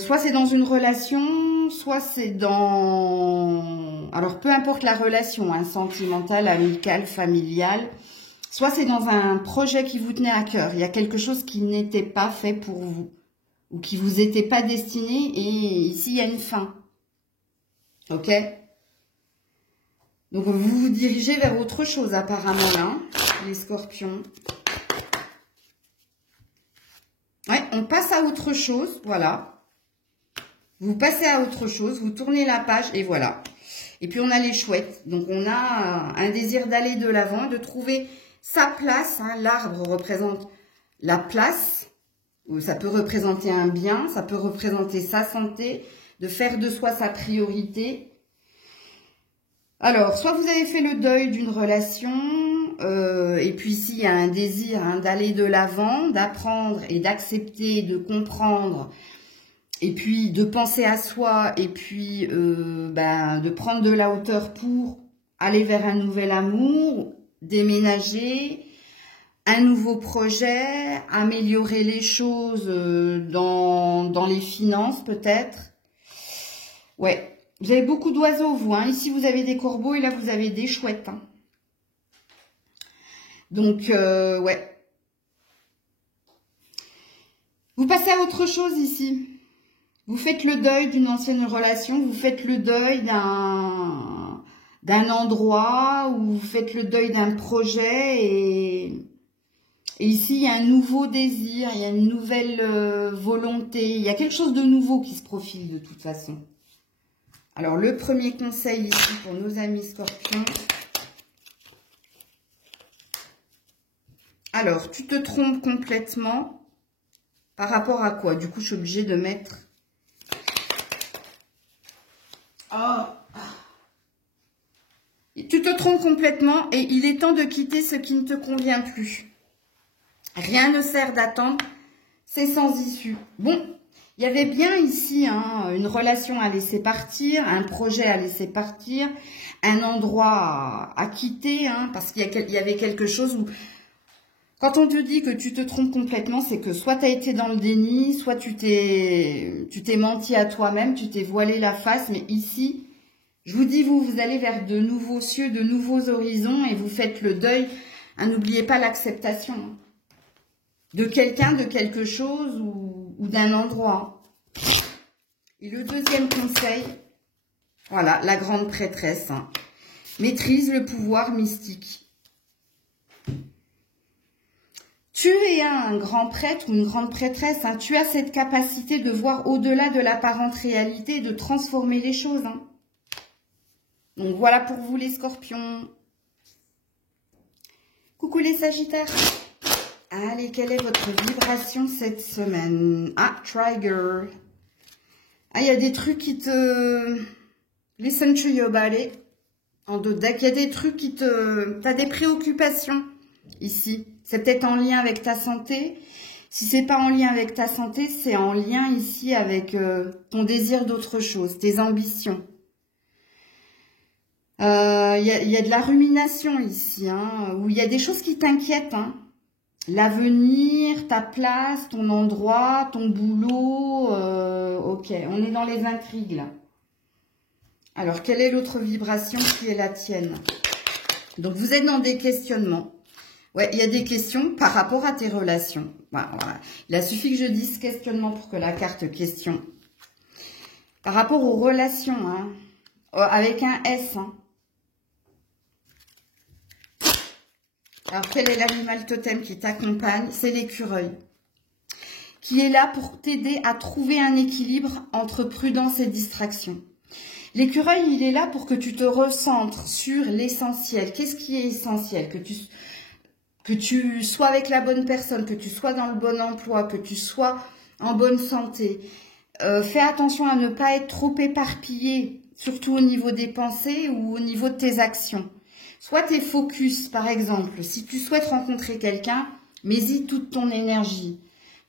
Soit c'est dans une relation, soit c'est dans... Alors, peu importe la relation, hein, sentimentale, amicale, familiale, soit c'est dans un projet qui vous tenait à cœur. Il y a quelque chose qui n'était pas fait pour vous, ou qui vous était pas destiné, et ici, il y a une fin. Ok? Donc, vous vous dirigez vers autre chose, apparemment, là, les scorpions. Ouais, on passe à autre chose, voilà. Vous passez à autre chose, vous tournez la page et voilà. Et puis on a les chouettes. Donc on a un désir d'aller de l'avant, de trouver sa place. Hein. L'arbre représente la place. Ça peut représenter un bien, ça peut représenter sa santé, de faire de soi sa priorité. Alors, soit vous avez fait le deuil d'une relation, et puis ici, il y a un désir hein, d'aller de l'avant, d'apprendre et d'accepter, de comprendre, et puis de penser à soi, et puis de prendre de la hauteur pour aller vers un nouvel amour, déménager, un nouveau projet, améliorer les choses dans les finances peut-être. Ouais. Vous avez beaucoup d'oiseaux, vous. Hein. Ici, vous avez des corbeaux et là, vous avez des chouettes. Hein. Donc, ouais. Vous passez à autre chose ici. Vous faites le deuil d'une ancienne relation. Vous faites le deuil d'un endroit. Ou vous faites le deuil d'un projet. Et ici, il y a un nouveau désir. Il y a une nouvelle volonté. Il y a quelque chose de nouveau qui se profile de toute façon. Alors, le premier conseil ici pour nos amis scorpions. Alors, tu te trompes complètement par rapport à quoi? Du coup, je suis obligée de mettre... Oh. Tu te trompes complètement et il est temps de quitter ce qui ne te convient plus. Rien ne sert d'attendre, c'est sans issue. Bon. Il y avait bien ici hein, une relation à laisser partir, un projet à laisser partir, un endroit à quitter, hein, parce qu'il y avait quelque chose où, quand on te dit que tu te trompes complètement, c'est que soit tu as été dans le déni, soit tu t'es menti à toi-même, tu t'es voilé la face, mais ici, je vous dis, vous allez vers de nouveaux cieux, de nouveaux horizons, et vous faites le deuil, hein, n'oubliez pas l'acceptation hein, de quelqu'un, de quelque chose, ou d'un endroit. Et le deuxième conseil, voilà, la grande prêtresse, hein, maîtrise le pouvoir mystique. Tu es un grand prêtre ou une grande prêtresse, hein, tu as cette capacité de voir au-delà de l'apparente réalité et de transformer les choses. Hein. Donc voilà pour vous les scorpions. Coucou les sagittaires. Allez, quelle est votre vibration cette semaine? Ah, Trigger. Ah, il y a des trucs qui te... Listen to your body. En deux decks, il y a des trucs qui te... T'as des préoccupations ici. C'est peut-être en lien avec ta santé. Si c'est pas en lien avec ta santé, c'est en lien ici avec ton désir d'autre chose, tes ambitions. Il y a de la rumination ici, hein, où il y a des choses qui t'inquiètent. Hein. L'avenir, ta place, ton endroit, ton boulot. Ok, on est dans les intrigues là. Alors, quelle est l'autre vibration qui est la tienne? Donc, vous êtes dans des questionnements. Ouais, il y a des questions par rapport à tes relations. Voilà. Il a suffi que je dise questionnement pour que la carte question. Par rapport aux relations, hein, avec un S. Hein. Alors, quel est l'animal totem qui t'accompagne? C'est l'écureuil. Qui est là pour t'aider à trouver un équilibre entre prudence et distraction. L'écureuil, il est là pour que tu te recentres sur l'essentiel. Qu'est-ce qui est essentiel? Que tu sois avec la bonne personne, que tu sois dans le bon emploi, que tu sois en bonne santé. Fais attention à ne pas être trop éparpillé, surtout au niveau des pensées ou au niveau de tes actions. Soit tes focus, par exemple, si tu souhaites rencontrer quelqu'un, mets-y toute ton énergie.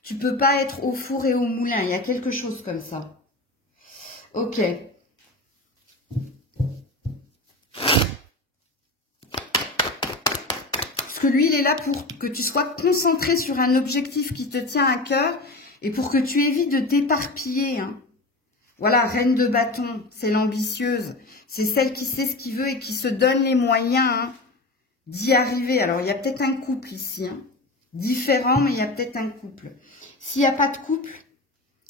Tu peux pas être au four et au moulin, il y a quelque chose comme ça. Ok. Parce que lui, il est là pour que tu sois concentré sur un objectif qui te tient à cœur et pour que tu évites de t'éparpiller. Hein. Voilà, reine de bâton, c'est l'ambitieuse. C'est celle qui sait ce qu'il veut et qui se donne les moyens hein, d'y arriver. Alors, il y a peut-être un couple ici. Hein. Différent, mais il y a peut-être un couple. S'il n'y a pas de couple,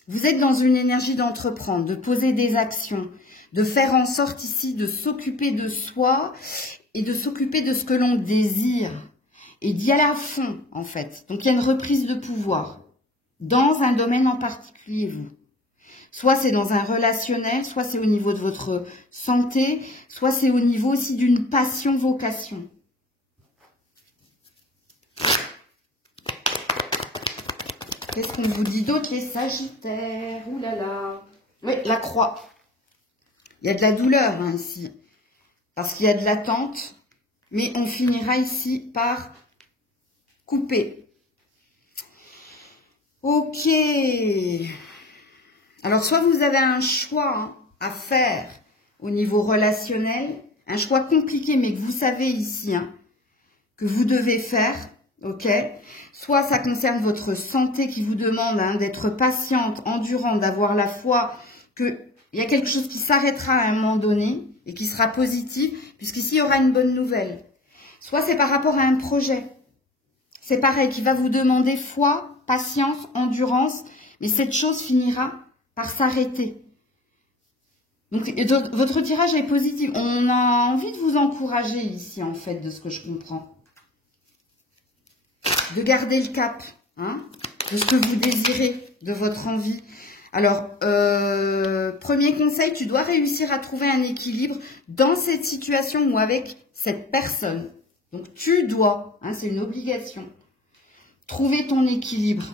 vous êtes dans une énergie d'entreprendre, de poser des actions, de faire en sorte ici de s'occuper de soi et de s'occuper de ce que l'on désire. Et d'y aller à fond, en fait. Donc, il y a une reprise de pouvoir dans un domaine en particulier, vous. Soit c'est dans un relationnel, soit c'est au niveau de votre santé, soit c'est au niveau aussi d'une passion, vocation. Qu'est-ce qu'on vous dit d'autre, les sagittaires? Ouh là là. Oui, la croix. Il y a de la douleur hein, ici. Parce qu'il y a de l'attente. Mais on finira ici par couper. Ok. Alors, soit vous avez un choix hein, à faire au niveau relationnel. Un choix compliqué, mais que vous savez ici, hein, que vous devez faire. Ok. Soit ça concerne votre santé qui vous demande hein, d'être patiente, endurante, d'avoir la foi qu'il y a quelque chose qui s'arrêtera à un moment donné et qui sera positif, puisqu'ici, il y aura une bonne nouvelle. Soit c'est par rapport à un projet. C'est pareil, qui va vous demander foi, patience, endurance, mais cette chose finira par s'arrêter. Donc, votre tirage est positif. On a envie de vous encourager ici, en fait, de ce que je comprends. De garder le cap, hein, de ce que vous désirez, de votre envie. Alors, premier conseil, tu dois réussir à trouver un équilibre dans cette situation ou avec cette personne. Donc, tu dois, hein, c'est une obligation, trouver ton équilibre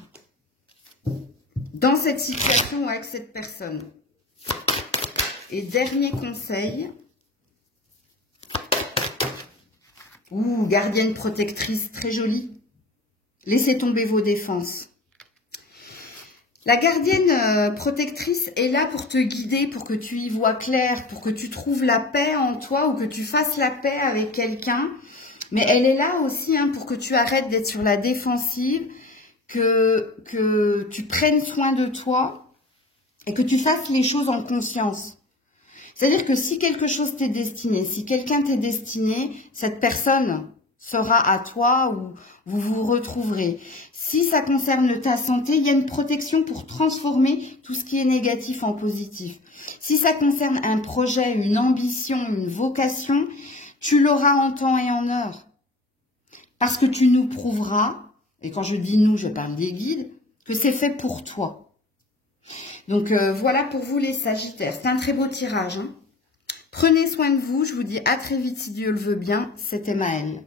dans cette situation ou avec cette personne. Et dernier conseil, gardienne protectrice, très jolie. Laissez tomber vos défenses. La gardienne protectrice est là pour te guider, pour que tu y vois clair, pour que tu trouves la paix en toi ou que tu fasses la paix avec quelqu'un. Mais elle est là aussi hein, pour que tu arrêtes d'être sur la défensive, que tu prennes soin de toi et que tu fasses les choses en conscience. C'est-à-dire que si quelque chose t'est destiné, si quelqu'un t'est destiné, cette personne sera à toi ou vous vous retrouverez. Si ça concerne ta santé, il y a une protection pour transformer tout ce qui est négatif en positif. Si ça concerne un projet, une ambition, une vocation, tu l'auras en temps et en heure. Parce que tu nous prouveras, et quand je dis nous, je parle des guides, que c'est fait pour toi. Donc voilà pour vous les Sagittaires. C'est un très beau tirage, hein. Prenez soin de vous. Je vous dis à très vite si Dieu le veut bien. C'était Maëlle.